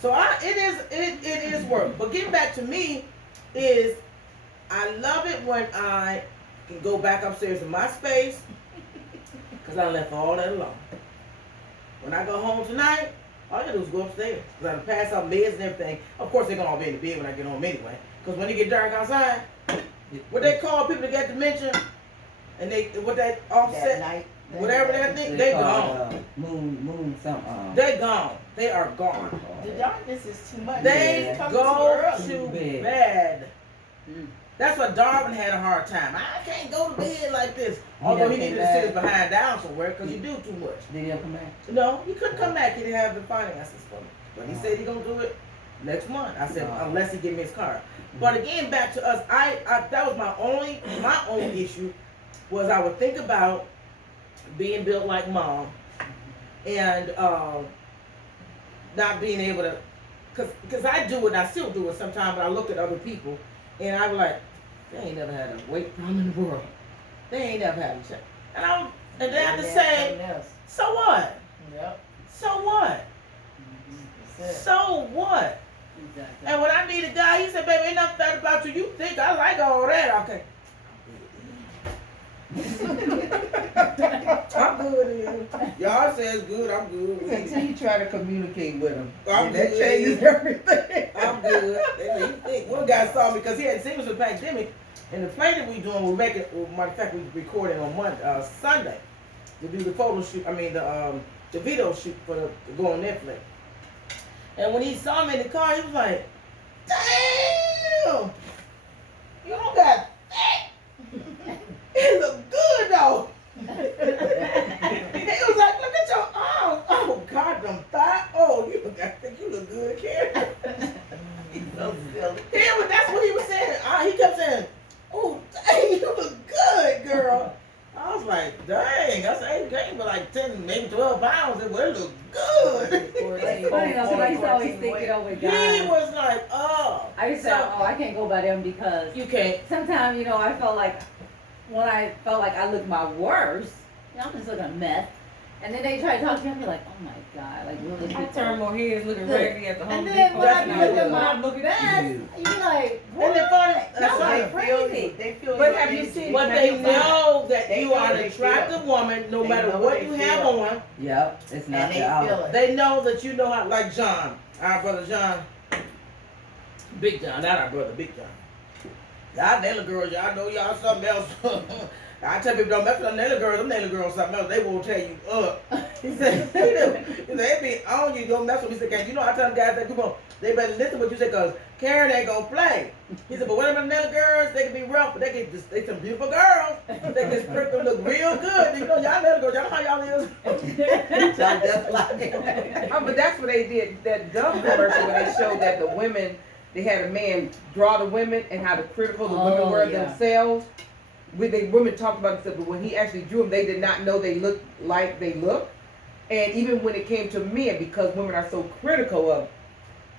So it is work. But getting back to me is I love it when I can go back upstairs in my space. Because I left all that alone. When I go home tonight, all I gotta do is go upstairs. Because I done pass out meds and everything. Of course, they're gonna all be in the bed when I get home anyway. Because when it get dark outside, what they call people that got dementia, and what that offset, That night. whatever that thing, they gone. Moon something. They gone. They are gone. The darkness is too much. They It's coming go too early. to bed. That's what Darwin had a hard time. I can't go to bed like this. Although he needed to sit his behind down somewhere because you do too much. Did he ever come back? No, he couldn't come back. He didn't have the finances for me. But he said he gonna do it next month. I said unless he give me his car. But again, back to us. I that was my only issue was I would think about being built like mom and not being able to, cause I do it. And I still do it sometimes. But I look at other people and I was like, they ain't never had a weight problem in the world. They ain't never had a check. And then I have to say, so what? Yep. So what? That's it. So what? Exactly. And when I meet a guy, he said, baby, ain't nothing bad about you. You think I like all that. Okay. I'm good is. Y'all say it's good, I'm good. We- Until you try to communicate with him, I'm and that good. changes everything. I'm good. They say, you think one guy saw me because he had seen us with the pandemic, and the play that we doing, we're making. Well, matter of fact, we recording on Sunday to do the photo shoot. I mean the video shoot for to go on Netflix. And when he saw me in the car, he was like, "Damn, you don't got fat. It look good though." He was like, "Look at your arms. Oh God, them thigh. Oh, I think you look good, Karen." He's so silly. Yeah, but that's what he was saying. He kept saying, "Oh, dang, you look good, girl." I was like, "Dang." I said, "Hey, gained for like 10, maybe 12 pounds. It would look good." It's funny though, 'cause I used to always think, you know, with He guys. was like, "Oh." I used to say, oh, I can't go by them because You can't. sometimes, you know, I felt like when I felt like I looked my worst, you know, I'm just looking a mess. And then they try to talk to me, I'll be like, oh my God, like really. I turn more heads looking Look. raggedy at the Home And Depot. then when I That's be not looking good. my Look at best, you. you be like, And the funny, that's Y'all right. like crazy. They feel But you have you crazy. seen- But they know that They you know are what an they attractive feel. woman, no They matter know what what you they have feel. on. Yep, it's not And they the out. feel it. They know that you know how, like John, our brother John, Big John, not our brother, Big John. Y'all nailer girls, y'all know y'all something else. I tell people don't mess with them nailer girls something else, they won't tell you up. He said, he said, they be on you, don't mess with me. He said, "Can you know I tell them guys that come on, they better listen to what you say, cause Karen ain't gonna play." He said, "But what about nailer girls, they can be rough, but they can just, they some beautiful girls. They can sprinkle them look real good. You know, y'all nailer girls, y'all know how y'all is." Just like Oh, but that's what they did, that Dove commercial where they showed that the women, they had a man draw the women and how the critical the women Oh, were yeah. themselves. When the women talked about themselves, but when he actually drew them, they did not know they looked like they looked. And even when it came to men, because women are so critical of,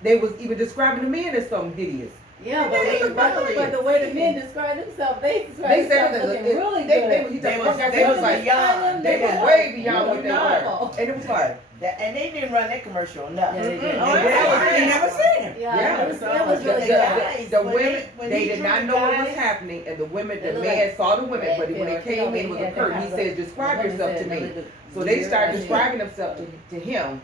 they was even describing the men as something hideous. yeah, They but the way the men describe themselves, they describe They said themselves that looking really they good. they was like, beyond. they was way beyond what they were. And it was like, That, and they didn't run that commercial enough. Yeah, they did. Mm-mm. Oh, And yeah. I never seen it. Yeah, it was really The good. guys, The when women, when they he did drew not the know what was guys, happening, and the women, They the look man like saw the women, red but when hair. they came in, it was a curtain. He said, "Describe yourself to me." So they started describing themselves to him.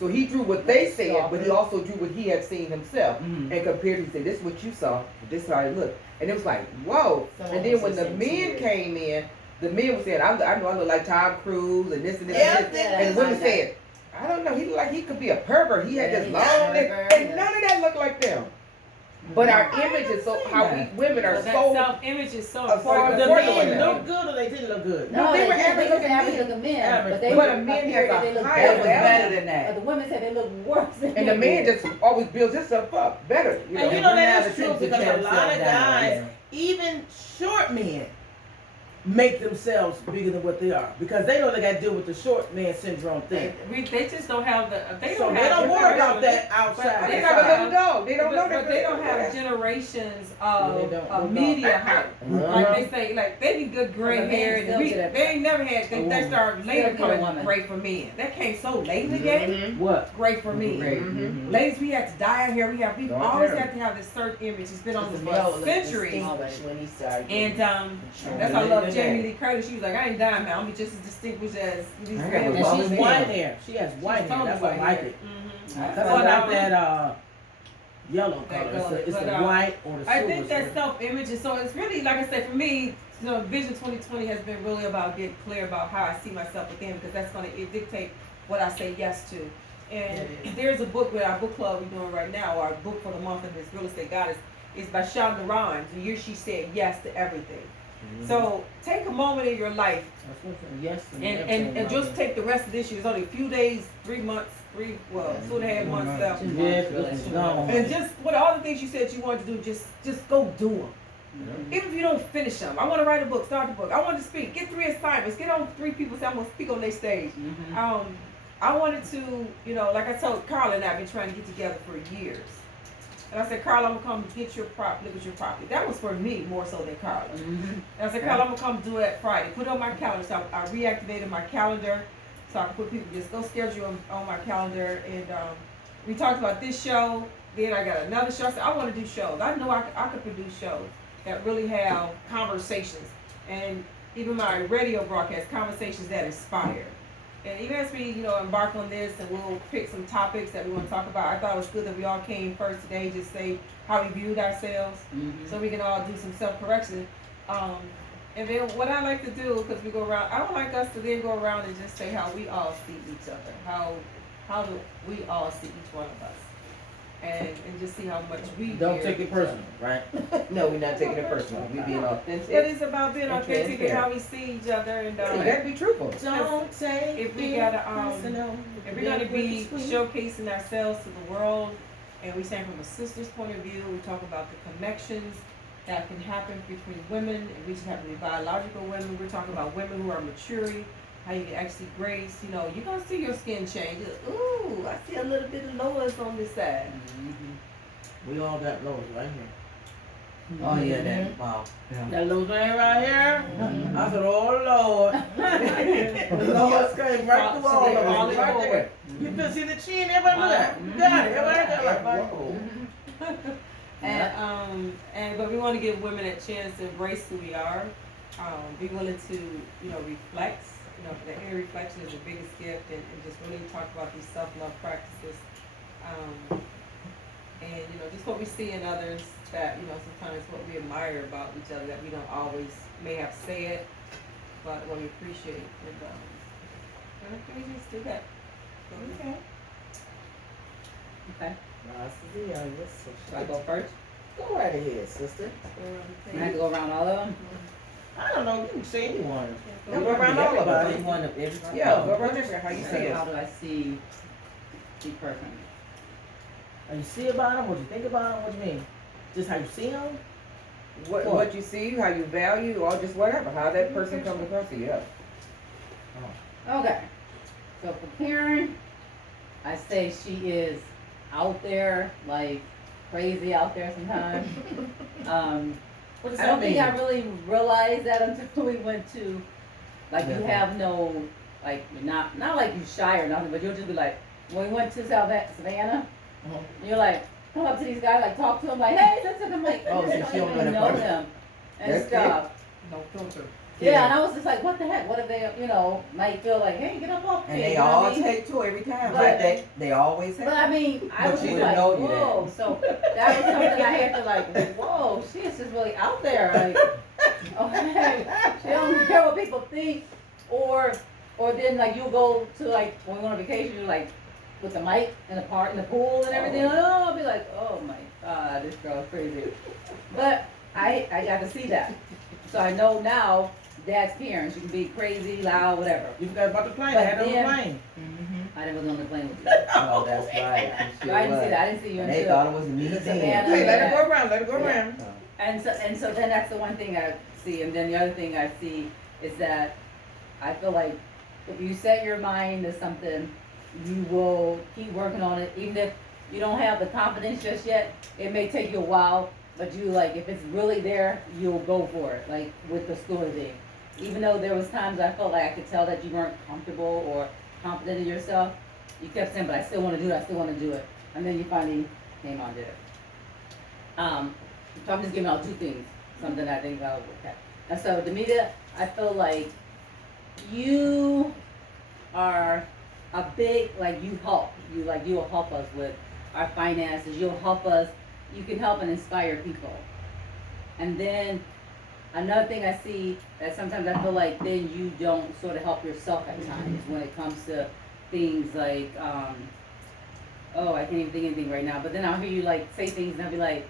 So he drew what they said, but he also drew what he had seen himself, Mhm. and compared to say, "This is what you saw, this is how it looked," and it was like, "Whoa!" Someone And then was when the just in men tears. came in, the men were saying, "I know I look like Tom Cruise and this and this Yeah, and this," yeah, and the women like said, "I don't know. He looked like he could be a pervert. He had Yeah, this he long got neck, pervert, and yeah. none of that looked like them." But our image is so how we women are But that so self-image is so a important. The Important men women. look good or they didn't look good? No, they they were were average looking average men. looking men, Average. but they But a look- man appeared has that a they look higher better. value than that. But the women said they look worse than and the they man did. just always builds himself up better. You know? And you know women that have is a true tendency to because tear a lot of themselves down, guys, yeah. even short men, make themselves bigger than what they are because they know they got to deal with the short man syndrome thing. They just don't have the. They So don't they have. don't worry about generations- that outside. They They have a don't little dog. They don't know But they don't have that. generations They of, don't. of media hype. Uh-huh. Like they say, like they be good gray But the hair, men and still we, get a- they ain't never had. a They woman. start later Still get a coming woman. gray for men. That came so late in the game. Mhm. What? Gray for men. Great. Mhm. Ladies, we had to dye our hair. We Don't always care. had to have this certain image. It's been on Because us the male for looked centuries. distinguished when he started. And Sure. that's why I love Yeah. Jamie Lee Curtis. She was like, I ain't dying, man. I'll be just as distinguished as these I men. have a And long she's hair. white hair. She has white hair. That's why I like it. Mm-hmm. That's Well, not now- that yellow That color. It's color, the but, white or the silver. I think that self-image is so. It's really like I said for me. You know, Vision 2020 has been really about getting clear about how I see myself within because that's going to dictate what I say yes to. And there's a book with our book club we're doing right now. Our book for the month in this real estate goddess is by Shonda Rhimes. The year she said yes to everything. So take a moment in your life Yes. and just take the rest of this year. It's only a few days, 3 months, 2.5 months left. Yeah, it's gone. And just what all the things you said you wanted to do, just go do them. Even if you don't finish them. I want to write a book, start a book. I want to speak. Get 3 assignments. Get on 3 people say I'm going to speak on their stage. I wanted to, you know, like I told Carla and I've been trying to get together for years. And I said, Carla, I'm going to come get your property, look at your property. That was for me more so than Carla. And I said, Carla, I'm going to come do it Friday. Put it on my calendar. So I reactivated my calendar so I can put people, just go schedule on my calendar. And we talked about this show. Then I got another show. I said, I want to do shows. I know I could produce shows that really have conversations. And even my radio broadcast, conversations that inspire. And even as we, embark on this and we'll pick some topics that we want to talk about, I thought it was good that we all came first today, just say how we viewed ourselves, so we can all do some self-correction. And then what I like to do, because we go around, I would like us to then go around and just say how we all see each other, how do we all see each one of us, and just see how much we Don't hear take it each personal, right? No, we're not taking it personal. We being other. authentic. But it's about being And authentic and how transparent. we see each other, and You gotta be truthful. Don't take if we it gotta, personal. if we're gonna be Live with the showcasing ourselves to the world, and we stand from a sister's point of view, we talk about the connections that can happen between women, and we just happen to be biological women. We're talking about women who are maturing, how you can actually grace. You're gonna see your skin change. Ooh, I see a little bit of lowers on this side. We all got lows right here. Oh yeah, that wow. That little thing right here, I said, oh Lord. The Lord came right through all of us, right there. You can see the chin, everybody look at it. You got it, everybody got it, like, whoa. But we want to give women a chance to embrace who we are. Be willing to, reflect. The inner reflection is the biggest gift, and just really talk about these self-love practices. And just what we see in others that, sometimes what we admire about each other that we don't always may have said, but what we appreciate. And I think we just do that. Okay. Okay. Should I go first? Go right ahead, sister. I have to go around all of them? I don't know, you can say anyone. Go around all of us. Everyone of every time. Yeah, go around there. How you see it? How do I see the person? How you see about them, what you think about them, what you mean? Just how you see them? What you see, how you value, or just whatever. How that person comes across to you. Yeah. Okay. So for Karen, I say she is out there, like crazy out there sometimes. What does I that don't mean? think I really realized that until we went to, like, you Yeah. have no, like, you're not like you shy or nothing, but you'll just be like, when we went to Savannah, you're like, come up to these guys, like, talk to them, like, hey, listen, I'm like, Oh, so I she don't even know know the them and That's stuff. No filter. Yeah, and I was just like, what the heck? What if they, might feel like, hey, get up off me. And they you know what I all mean? take two every time. But- Like they always have. But I mean, I But was she just didn't like, know you whoa. So that was something I had to like, whoa, she is just really out there. Like, okay, she don't care what people think. Or then like you'll go to like, when we go on vacation, you're like, with the mic in the park, in the pool and everything. Oh, I'll be like, oh my God, this girl is crazy. But I got to see that. So I know now that's Karen. She can be crazy, loud, whatever. You forgot about the plane, But I had on the then- plane. I didn't go on the plane with you. Oh, that's right. So I didn't see that. I didn't see you And they until. thought it was me Savannah. then. Hey, let her go around. Let her go around. And so then that's the one thing I see, and then the other thing I see is that I feel like if you set your mind to something, you will keep working on it, even if you don't have the confidence just yet. It may take you a while, but you like if it's really there, you'll go for it. Like with the school thing, even though there was times I felt like I could tell that you weren't comfortable or confident in yourself, you kept saying, "But I still want to do it. I still want to do it," and then you finally came on to it. So I'm just giving out two things, something I think about. Okay. And so, Demita, I feel like you are a big, like you help. You'll help us with our finances. You'll help us. You can help and inspire people. And then another thing I see that sometimes I feel like then you don't sort of help yourself at times when it comes to things like, oh, I can't even think of anything right now. But then I'll hear you like say things and I'll be like,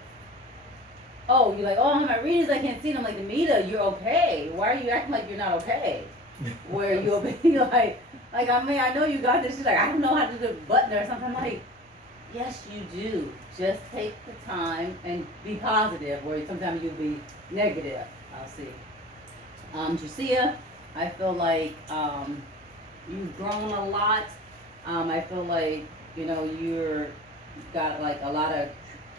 oh, you're like, oh, my readers, I can't see them. I'm like, Demita, you're okay. Why are you acting like you're not okay? Where you'll be like, I mean, I know you got this. She's like, I don't know how to do the button or something. I'm like, yes, you do. Just take the time and be positive, where sometimes you'll be negative. I'll see. Jacia, I feel like you've grown a lot. I feel like, you've got like a lot of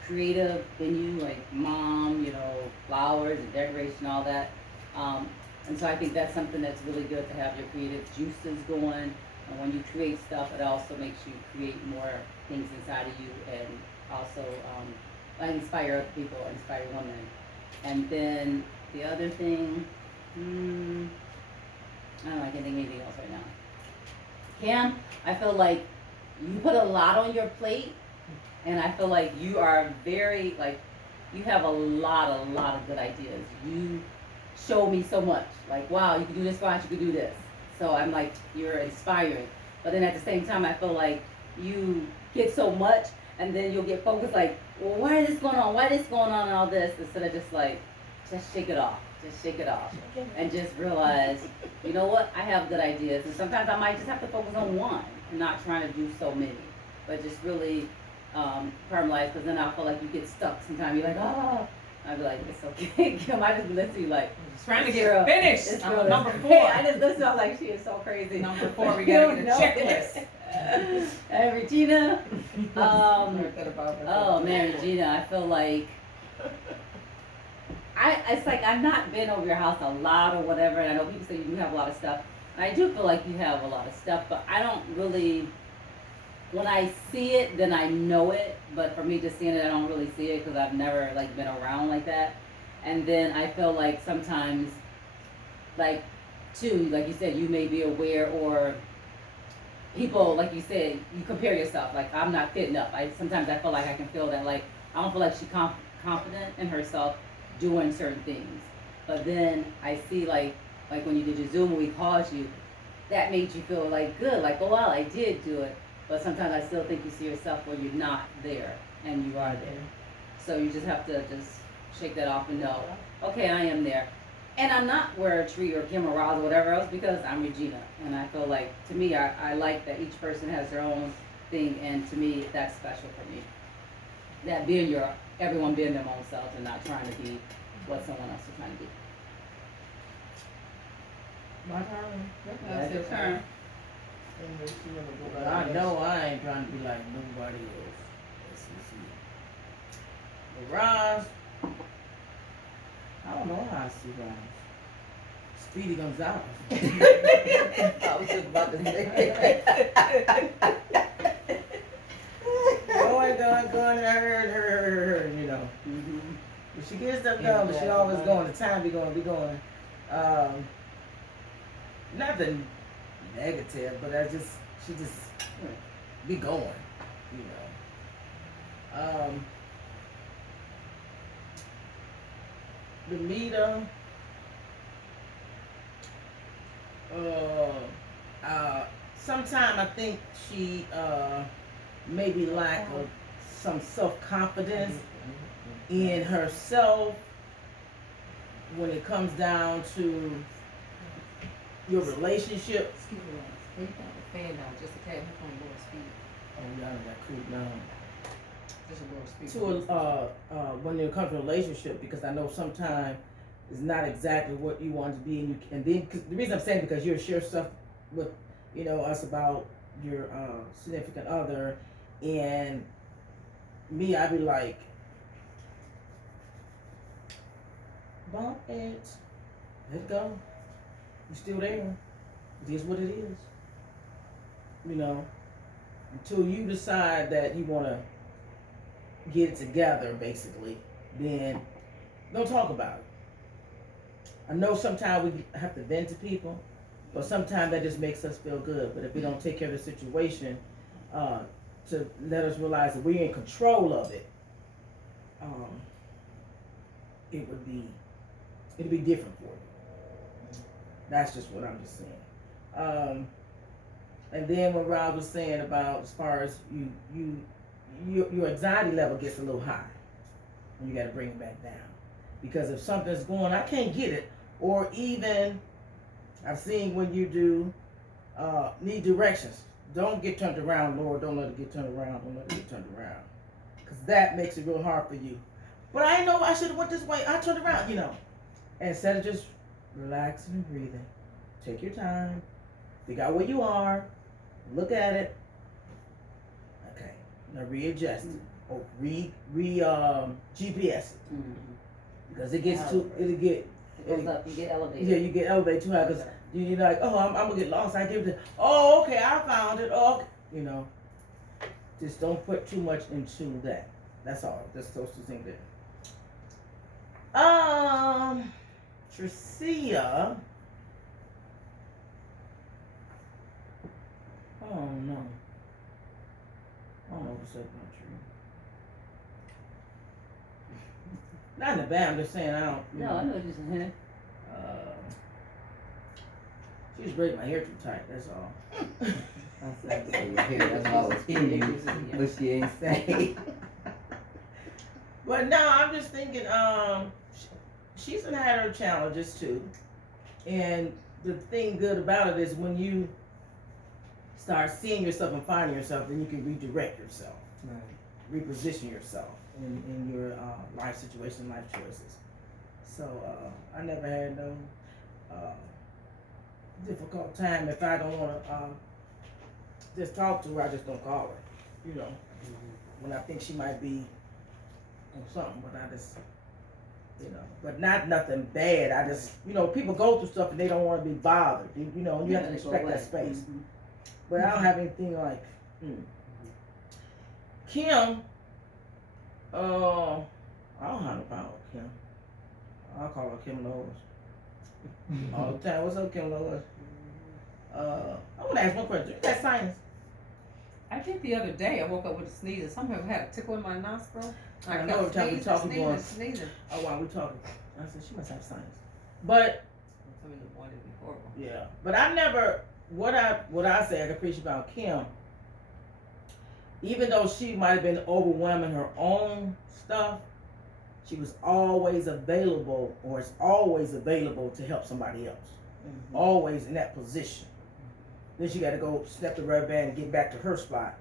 creative in you, like mom, flowers and decoration, all that. And so I think that's something that's really good to have your creative juices going. And when you create stuff, it also makes you create more things inside of you and also inspire other people, inspire women. And then the other thing I don't know, I can't think of anything else right now. Cam, I feel like you put a lot on your plate, and I feel like you are very, like, you have a lot of good ideas. You show me so much. Like, wow, you can do this, fine, you can do this. So I'm like, you're inspiring. But then at the same time, I feel like you get so much, and then you'll get focused, like, well, why is this going on? Why is this going on and all this? Instead of just like, just shake it off. Just shake it off. And just realize, you know what? I have good ideas. And sometimes I might just have to focus on one and not trying to do so many. But just really caramelize, because then I feel like you get stuck sometimes. You're like, oh. I'd be like, it's okay. Kim, I just listen to you like, Trying to this get girl- finished. this I'm girl on is number crazy. 4. I just listen, I'm like, she is so crazy. Number 4, we You gotta don't get a know checklist. And Regina, Learned that about her. oh man, Regina, I feel like it's like I've not been over your house a lot or whatever, and I know people say you do have a lot of stuff. And I do feel like you have a lot of stuff, but I don't really. When I see it, then I know it. But for me, just seeing it, I don't really see it because I've never like been around like that. And then I feel like sometimes, like, too, like you said, you may be aware or people, like you said, you compare yourself. Like, I'm not fitting up. Sometimes I feel like I can feel that. Like, I don't feel like she's confident in herself doing certain things. But then I see, like when you did your Zoom when we called you, that made you feel like good. Like, oh wow, I did do it. But sometimes I still think you see yourself where you're not there and you are there. So you just have to just shake that off and know, okay, I am there. And I'm not where a tree or Kim or Roz or whatever else because I'm Regina. And I feel like, to me, I like that each person has their own thing. And to me, that's special for me. That everyone being their own selves and not trying to be what someone else is trying to be. My turn. That's your turn. But I know I ain't trying to be like nobody else. Let's see. But Roz, I don't know how I see Roz. Speedy Gonzalez. I was just about to say. going, her, you know. Mm-hmm. But she gets stuff done, but she always going, the time be going. Not the negative, but she just be going, you know. Demeter, sometime I think she maybe lack of some self-confidence in herself when it comes down to your relationship. Excuse me, they got the fan down just a tad, her phone lower speed. Oh, y'all got cool down. Just a lower speed. To when it comes to relationship, because I know sometimes it's not exactly what you want to be, and then cause the reason I'm saying because you'll share stuff with us about your significant other, and me, I'd be like, bump it, let it go. You're still there. It is what it is. You know, until you decide that you want to get it together, basically, then don't talk about it. I know sometimes we have to vent to people, but sometimes that just makes us feel good. But if we don't take care of the situation, to let us realize that we're in control of it, it'd be different for you. That's just what I'm just saying. And then what Rob was saying about as far as your anxiety level gets a little high, and you got to bring it back down. Because if something's going, I can't get it, or even I've seen when you do need directions. Don't get turned around, Lord. Don't let it get turned around. Don't let it get turned around, because that makes it real hard for you. But I know I should have went this way. I turned around, And instead of just relaxing and breathing, take your time, figure out where you are, look at it. Okay, now readjust it. Or GPS it. Mm-hmm. Because it gets too, It goes up, you get elevated. yeah, you get elevated too high because you're like, oh, I'm gonna get lost. I give it. Oh, okay, I found it. Oh, okay. Just don't put too much into that. That's all. That's those two things there. Tricia. Oh no. I don't know what's up about you. Not in the bad, I'm just saying I don't. No, I know what you're saying. She just braided my hair too tight, that's all. I said, so your hair, that's why I was kidding, but she ain't say. But no, I'm just thinking, she's had her challenges too. And the thing good about it is when you start seeing yourself and finding yourself, then you can redirect yourself, Right. reposition yourself in your life situation, life choices. So I never had no difficult time. If I don't want to just talk to her, I just don't call her. You know, when I think she might be on something, but I just, you know, but not nothing bad. I just, you know, people go through stuff and they don't want to be bothered. You know, you have to respect that space. Mm-hmm. But I don't have anything like Kim. I don't have no problem with Kim. I'll call her Kim Lois all the time. What's up, Kim Lois? I want to ask one question. You got sinus? I think the other day I woke up with a sneeze and somehow had a tickle in my nostril. I kept know every time we sneezing, talk, we sneezing, going. sneezing. Oh, while we talking, I said she must have sinus. But Some in the morning would be horrible. yeah, but I never. What I say I can appreciate about Kim, even though she might have been overwhelming her own stuff, she was always available, or is always available to help somebody else. Mm-hmm. Always in that position. Then she got to go snap the rubber band and get back to her spot.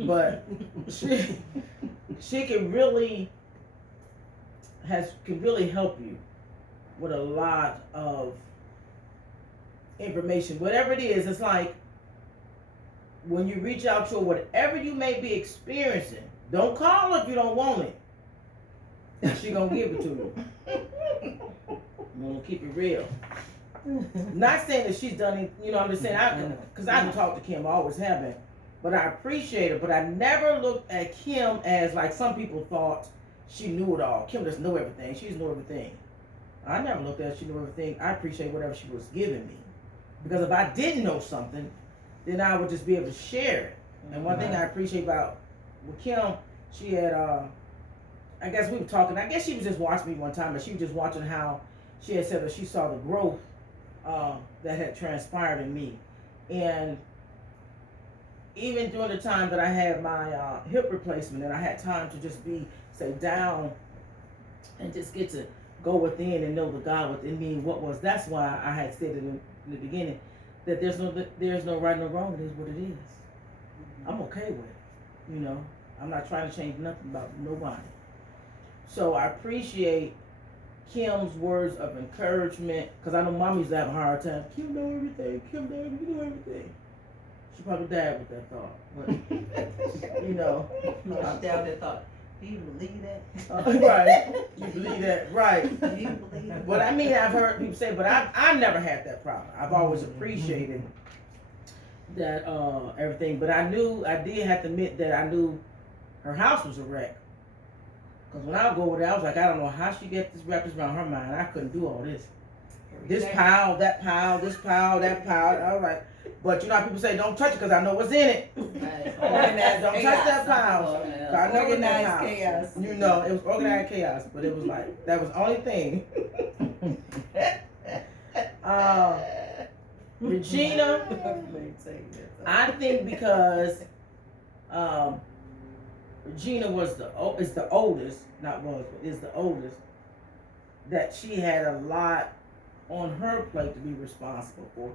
But she can really help you with a lot of information. Whatever it is, it's like when you reach out to her, whatever you may be experiencing, don't call her if you don't want it. She gonna give it to you. I'm gonna keep it real. Not saying that she's done it, you know, I'm just saying, because I can talk to Kim, I always have been, but I appreciate her, but I never looked at Kim as like some people thought she knew it all. Kim doesn't know everything, she doesn't know everything. I never looked at she knew everything. I appreciate whatever she was giving me. Because if I didn't know something, then I would just be able to share it. And one thing I appreciate about with Kim, she had, I guess we were talking, I guess she was just watching me one time, but she was just watching how she had said that she saw the growth that had transpired in me. And even during the time that I had my hip replacement and I had time to just say down and just get to go within and know the God within me and what was, that's why I had said it in the beginning that there's no right no wrong, it is what it is. I'm okay with it, you know. I'm not trying to change nothing about nobody. So I appreciate Kim's words of encouragement, because I know Mom used to have a hard time. Kim know everything. Kim know everything. She probably died with that thought, but you know. I down there thought, do you believe that? Right. You believe that, right? Do you believe that? But I mean, I've heard people say, but I've never had that problem. I've always appreciated that everything. But I did have to admit that I knew her house was a wreck. Because when I would go over there, I was like, I don't know how she get this wrapped around her mind. I couldn't do all this. This pile, that pile, this pile, that pile. I was like, but you know how people say, don't touch it because I know what's in it. Right. Don't touch that pile. I know in that Organized house. chaos. You know, it was organized chaos, but it was like, that was the only thing. Regina, I think because Regina is the oldest, not was, but is the oldest, that she had a lot on her plate to be responsible for.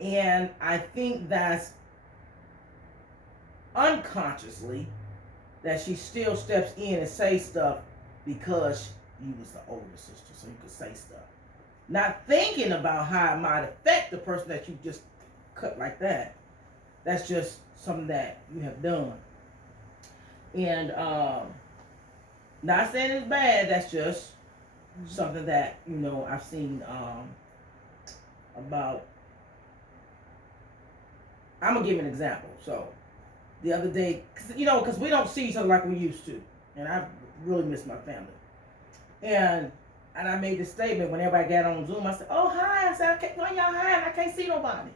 And I think that's unconsciously that she still steps in and say stuff because you was the older sister, so you could say stuff. Not thinking about how it might affect the person that you just cut like that. That's just something that you have done. And not saying it's bad, that's just something that, you know, I've seen about. I'm gonna give you an example. So the other day, because we don't see each other like we used to, and I really miss my family. And and I made the statement when everybody got on Zoom. I said, "Oh hi," I said, "Why y'all hiding? I can't see nobody."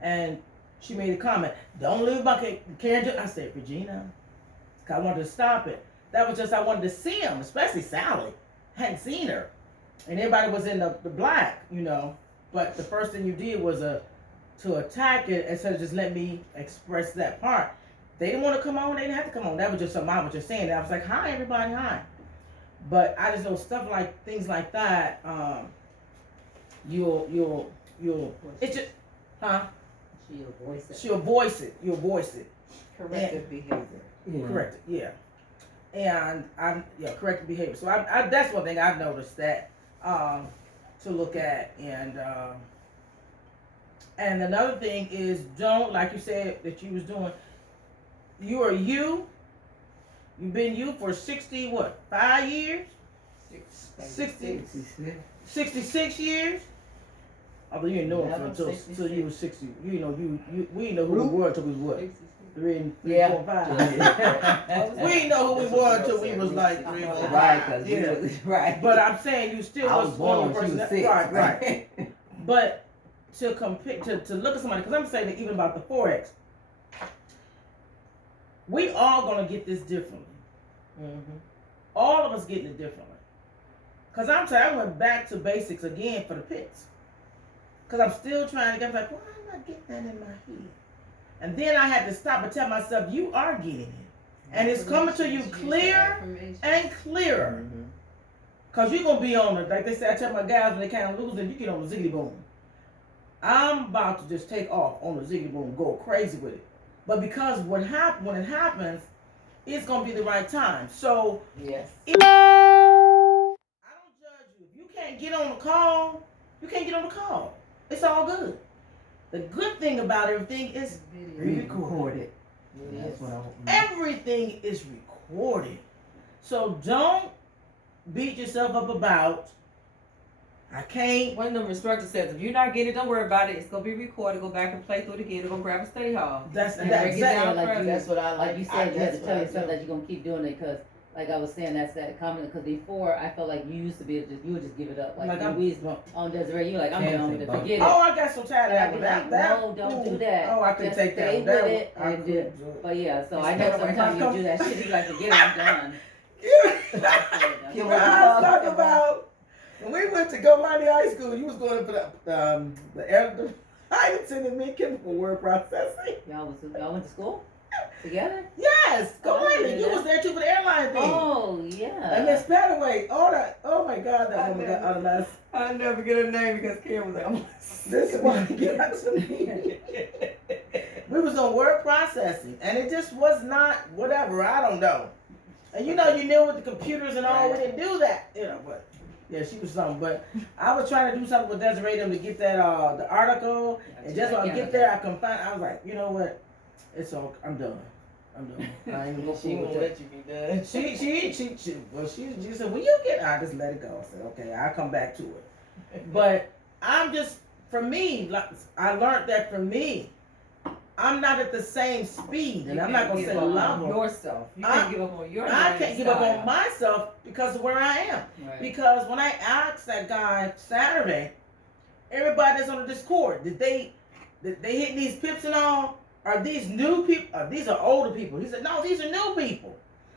And she made a comment, "Don't leave my Karen." I said, "Regina," 'cause I wanted to stop it. That was just I wanted to see him, especially Sally. Hadn't seen her, and everybody was in the black, you know. But the first thing you did was to attack it instead of just let me express that part. They didn't want to come on. They didn't have to come on. That was just something I was just saying. I was like, "Hi, everybody, hi." But I just know stuff like things like that. You'll. It's just, huh? She'll voice it. She'll voice it. You'll voice it. Corrective behavior. Correct it. Yeah. And corrective behavior. So I that's one thing I've noticed that to look at, and another thing is don't, like you said that you was doing. You are you. You've been you for 5 years? 66 years? Although you didn't know it until you was 60. You know, we didn't know who we were until we was what? 3, 4, 5. We didn't know who we were until we was like 3, 4, 5. Right, Right. But I'm saying you still was born when she was 6. Right. But to compare, to look at somebody, because I'm saying that even about the Forex, we all gonna get this differently. All of us getting it differently. Cause I'm saying I went back to basics again for the pits. Cause I'm still trying to get, like, why am I getting that in my head? And then I had to stop and tell myself, you are getting it. And it's coming to you clearer and clearer. Cause you're gonna be on it. Like they say, I tell my guys when they kind of losing, you get on the ziggity boom. I'm about to just take off on the ziggity boom, go crazy with it. But because when it happens, it's gonna be the right time. So Yes. I don't judge you. If you can't get on the call, you can't get on the call. It's all good. The good thing about everything is recorded. That's what I want. Everything is recorded. So don't beat yourself up about, I can't. One of them instructors says, if you're not getting it, don't worry about it. It's gonna be recorded. Go back and play through it again. They're gonna grab a study hall. Break it Exactly. down like you- That's what I like. Like you said, you have to That's tell what I yourself do. that you're gonna keep doing it, because like I was saying, that's that comment. Because before I felt like you used to be able to you would just give it up. Like I'm- we on Desiree, you like I'm done with it. Forget it. Oh, I got so tired of And I'd that. be one. like, That- no, don't ooh. do that. Oh, I couldn't Just take that. stay one. That with one, it I and couldn't do it. But yeah, so I It's know kinda like sometimes how you do that shit. You like forget it, I'm done. You know, I was talking about when we went to Go Mighty High School. You was going for the Iverson and me chemical word processing. Y'all went to school together? Yes, Go Oh, Mighty. You yeah. was there too for the airline thing. Oh And yeah. Miss Pataway, all that. Oh my God, that woman got out of us. I'll never get her name because Karen was like, This is why he got to me. We was on word processing, and it just was not whatever. I don't know. And you know, you knew with the computers and all, we didn't do that. You know, but yeah, she was something. But I was trying to do something with Desiree them to get that the article, and just when I get there, I can find. I was like, you know what? It's all. I'm done. I ain't gonna go she fool won't with let you be done. she said, when you get, I just let it go. I said, okay, I'll come back to it. But I'm just, for me, like, I learned that for me, I'm not at the same speed, and I'm not gonna say level. Yourself. You can't give up on your I can't give up style. on myself because of where I am. Right. Because when I asked that guy Saturday, everybody that's on the Discord, did they hit these pips and all? Are these new people? These are older people. He said, no, these are new people.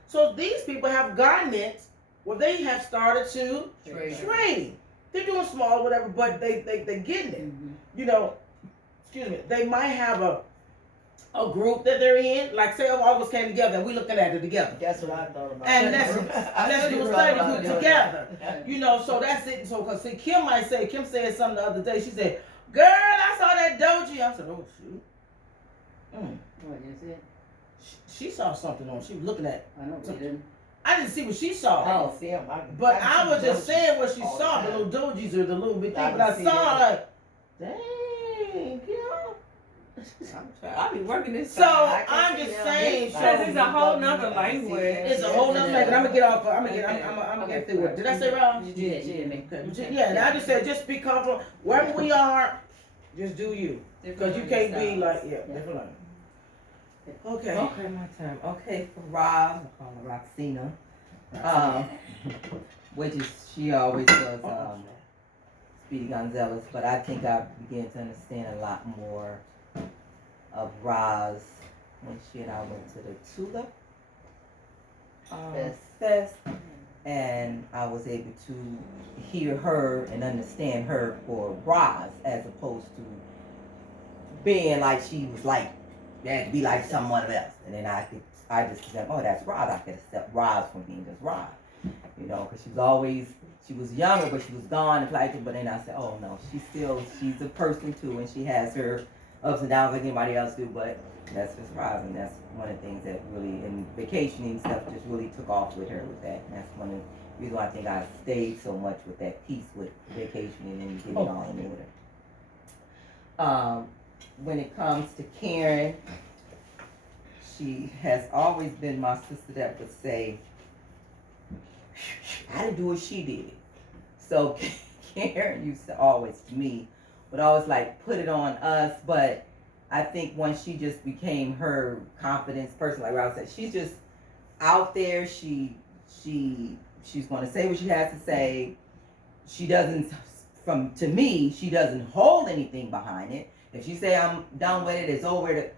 So these people have gotten it where they have started to trade. They're doing small, whatever, but they're getting it. Mhm. You know, excuse me, they might have a group that they're in, like say all of us came together and we looking at it together. That's what I thought about. And let's do a study about group doing together. that. You know, so that's it. So, cause see, Kim said something the other day. She said, "Girl, I saw that doji." I said, "Oh shoot." What is it? She saw something on. She was looking at. I know we didn't. I didn't see what she saw. Oh. See, But I was just saying what she all saw, the the little dojis or the little bit thing. I But I see saw that. like, dang, Kim. I'll be working this So time. I'm just saying, Because it's so a whole nother language. it's a whole nother language. I'm gonna get off. I'm gonna get through it. Did I say wrong? You did. You did make. Okay, but yeah, and I just said just be comfortable wherever we are. Just do you, because you can't be like different learning. Okay. Okay, my turn. Okay, for Rob, I call her Roxina. which is she always was Speedy Gonzalez, but I think I began to understand a lot more of Roz when she and I went to the Tulip Fest, and I was able to hear her and understand her for Roz as opposed to being like she was like had to be like someone else, and then I just said, oh, that's Roz. I could accept Roz from being just Roz, you know, because she was younger, but she was gone and like it. But then I said, oh no, she's a person too, and she has her ups and downs like anybody else do. But that's just Roz, and that's one of the things that really, in vacationing stuff, just really took off with her with that. And that's one of the reasons why I think I stayed so much with that piece with vacationing and getting all in order. When it comes to Karen, she has always been my sister that would say, I didn't do what she did. So Karen used to always, to me, would always like put it on us, but I think once she just became her confidence person, like Rob said, she's just out there. She's going to say what she has to say. She doesn't, to me, she doesn't hold anything behind it. If she say I'm done with it, it's over.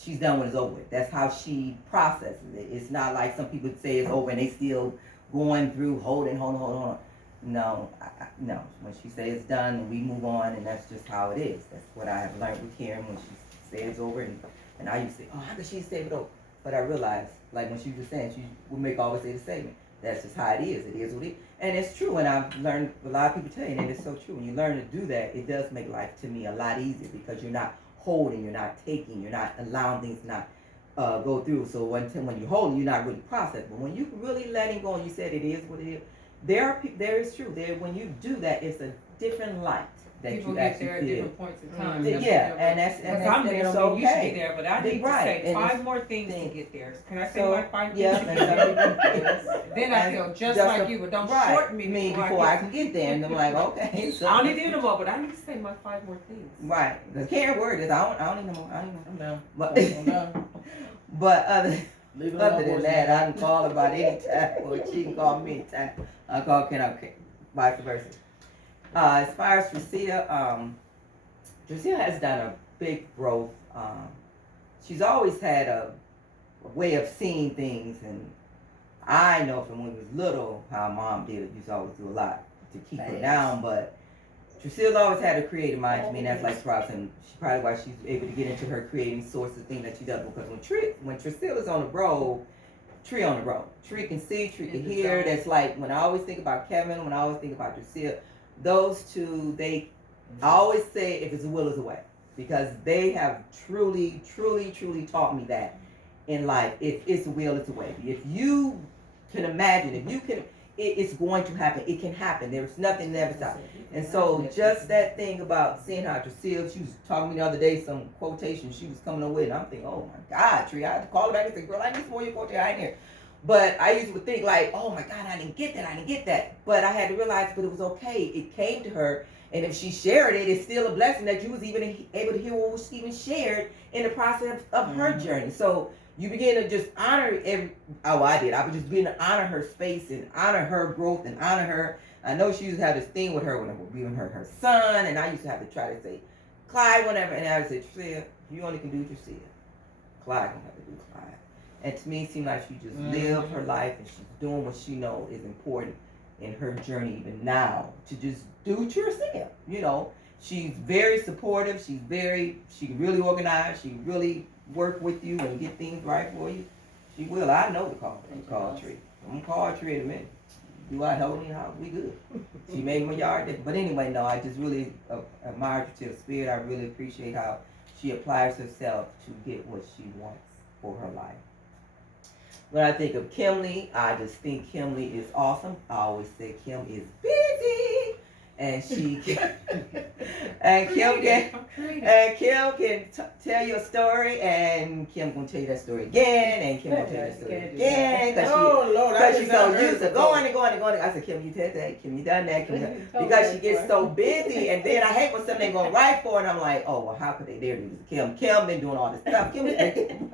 She's done with it, it's over with. That's how she processes it. It's not like some people say it's over and they still going through holding. No, no. When she says it's done and we move on, and that's just how it is. That's what I have learned with Karen when she says it's over. And I used to say, oh, how could she say it over? But I realized, like when she was saying, she would always say the statement. That's just how it is. It is what it is. And it's true, and I've learned, a lot of people tell you, and it's so true. When you learn to do that, it does make life, to me, a lot easier because you're not holding, you're not taking, you're not allowing things to not go through. So when you're holding, you're not really processing. But when you really letting go and you said it is what it is, there is true. When you do that, it's a different light that people you get actually there at feel. different points in time. Yeah, and that's I'm there, it's so you should be okay. there, but I need Right, to say and 5 more things to get there. Can I say So, my 5 yeah, things? and some people- Then I feel just like you, but don't shorten me before I can get there. And I'm like, okay. So, I don't need to do no more, but I need to say my 5 more things. right, because Karen word is I don't need no more. I don't need I'm no down. more. I'm down. But other Leave it other alone, than boys. that, I can call about any time, or she can call me anytime. I call Ken, okay, vice versa. As far as Drusilla has done a big growth. She's always had a way of seeing things, and I know from when we was little how Mom did it. Used to always do a lot to keep her down, but Drusilla always had a creative mind to me, and that's like Rob, and she probably why she's able to get into her creating source of things that she does. Because when Drusilla's on the road, Tree on the road. Tree can see, Tree can hear. That's like when I always think about Kevin, when I always think about Drusilla, those two, I always say if it's a will, it's a way. Because they have truly taught me that in life. If it's a will, it's a way. If you can imagine, it's going to happen. It can happen. There's nothing never stops. And so just that thing about seeing how Drusilla, she was talking to me the other day, some quotation she was coming up with, and I'm thinking, oh my God, Tree, I had to call her back and say, girl, I need some more of your quotation. I ain't here. But I used to think like, oh my God, I didn't get that. But I had to realize, but it was okay. It came to her. And if she shared it, it's still a blessing that you was even able to hear what was even shared in the process of her journey. So you begin to just honor I did. I would just begin to honor her space and honor her growth and honor her. I know she used to have this thing with her when I was giving her son, and I used to have to try to say Clyde, whatever, and I would say, Drusilla, you only can do Drusilla. Clyde don't have to do Clyde. And to me, it seemed like she just lived her life and she's doing what she knows is important in her journey even now to just do it yourself. You know, she's very supportive. She can really organize. She really work with you and get things right for you. She will. I know the call Tree. I'm gonna call Tree in a minute. Do I know how we good? She made my yard different. But anyway, no, I just really admire her to the spirit. I really appreciate how she applies herself to get what she wants for her life. When I think of Kimley, I just think Kimley is awesome. I always say Kim is busy, and she can, and Kim can tell you a story, and Kim gonna tell you that story again, and Kim gonna tell you that story again, because she's so used to going and going and going. I said, Kim, you did that. Kim, you done that. Kim, because she gets so busy, and then I hate when something gonna write for, and I'm like, oh well, how could they dare do this? Kim been doing all this stuff. Kim is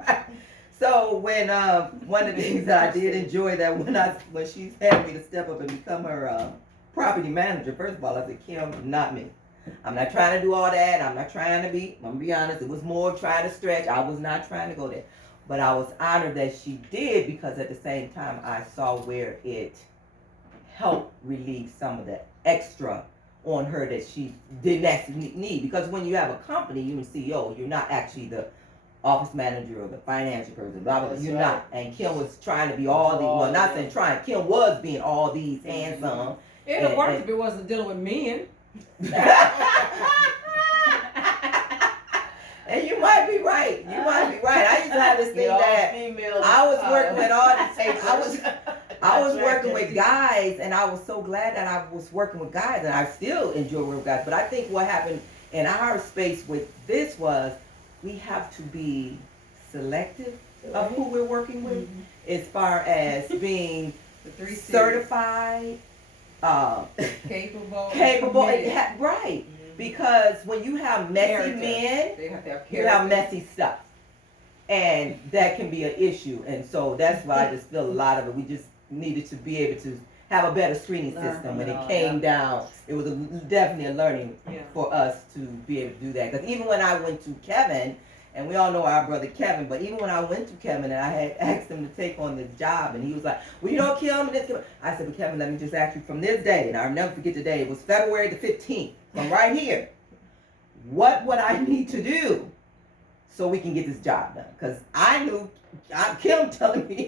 So when one of the things that I did enjoy that when she had me to step up and become her property manager, first of all, I said, Kim, not me. I'm not trying to do all that. I'm not trying to be. I'm gonna be honest. It was more trying to stretch. I was not trying to go there, but I was honored that she did because at the same time I saw where it helped relieve some of the extra on her that she didn't actually need. Because when you have a company, you're a CEO. You're not actually the office manager or the financial person, blah, blah, blah. You're not. And Kim was trying to be all these, well, not saying trying, Kim was being all these hands-on. It would work if it wasn't dealing with men. And you might be right. You might be right. I used to have this thing that I was working with all these, I was working with guys, and I was so glad that I was working with guys, and I still enjoy working with guys. But I think what happened in our space with this was we have to be selective of who we're working with, as far as being The 3 C's. certified, Capable. right? Because when you have messy Character. men, They have to have you have character. messy stuff, and that can be an issue. And so that's why I just feel a lot of it. We just needed to be able to have a better screening Learn system. from When it it all, came down, it was definitely a learning Yeah. for us to be able to do that. Because even when I went to Kevin, and we all know our brother Kevin, but even when I went to Kevin and I had asked him to take on this job, and he was like, well, you don't kill him, this, Kevin. I said, but Kevin, let me just ask you from this day, and I'll never forget the day, it was February the 15th, from right here. What would I need to do so we can get this job done? Because I knew, Kim telling me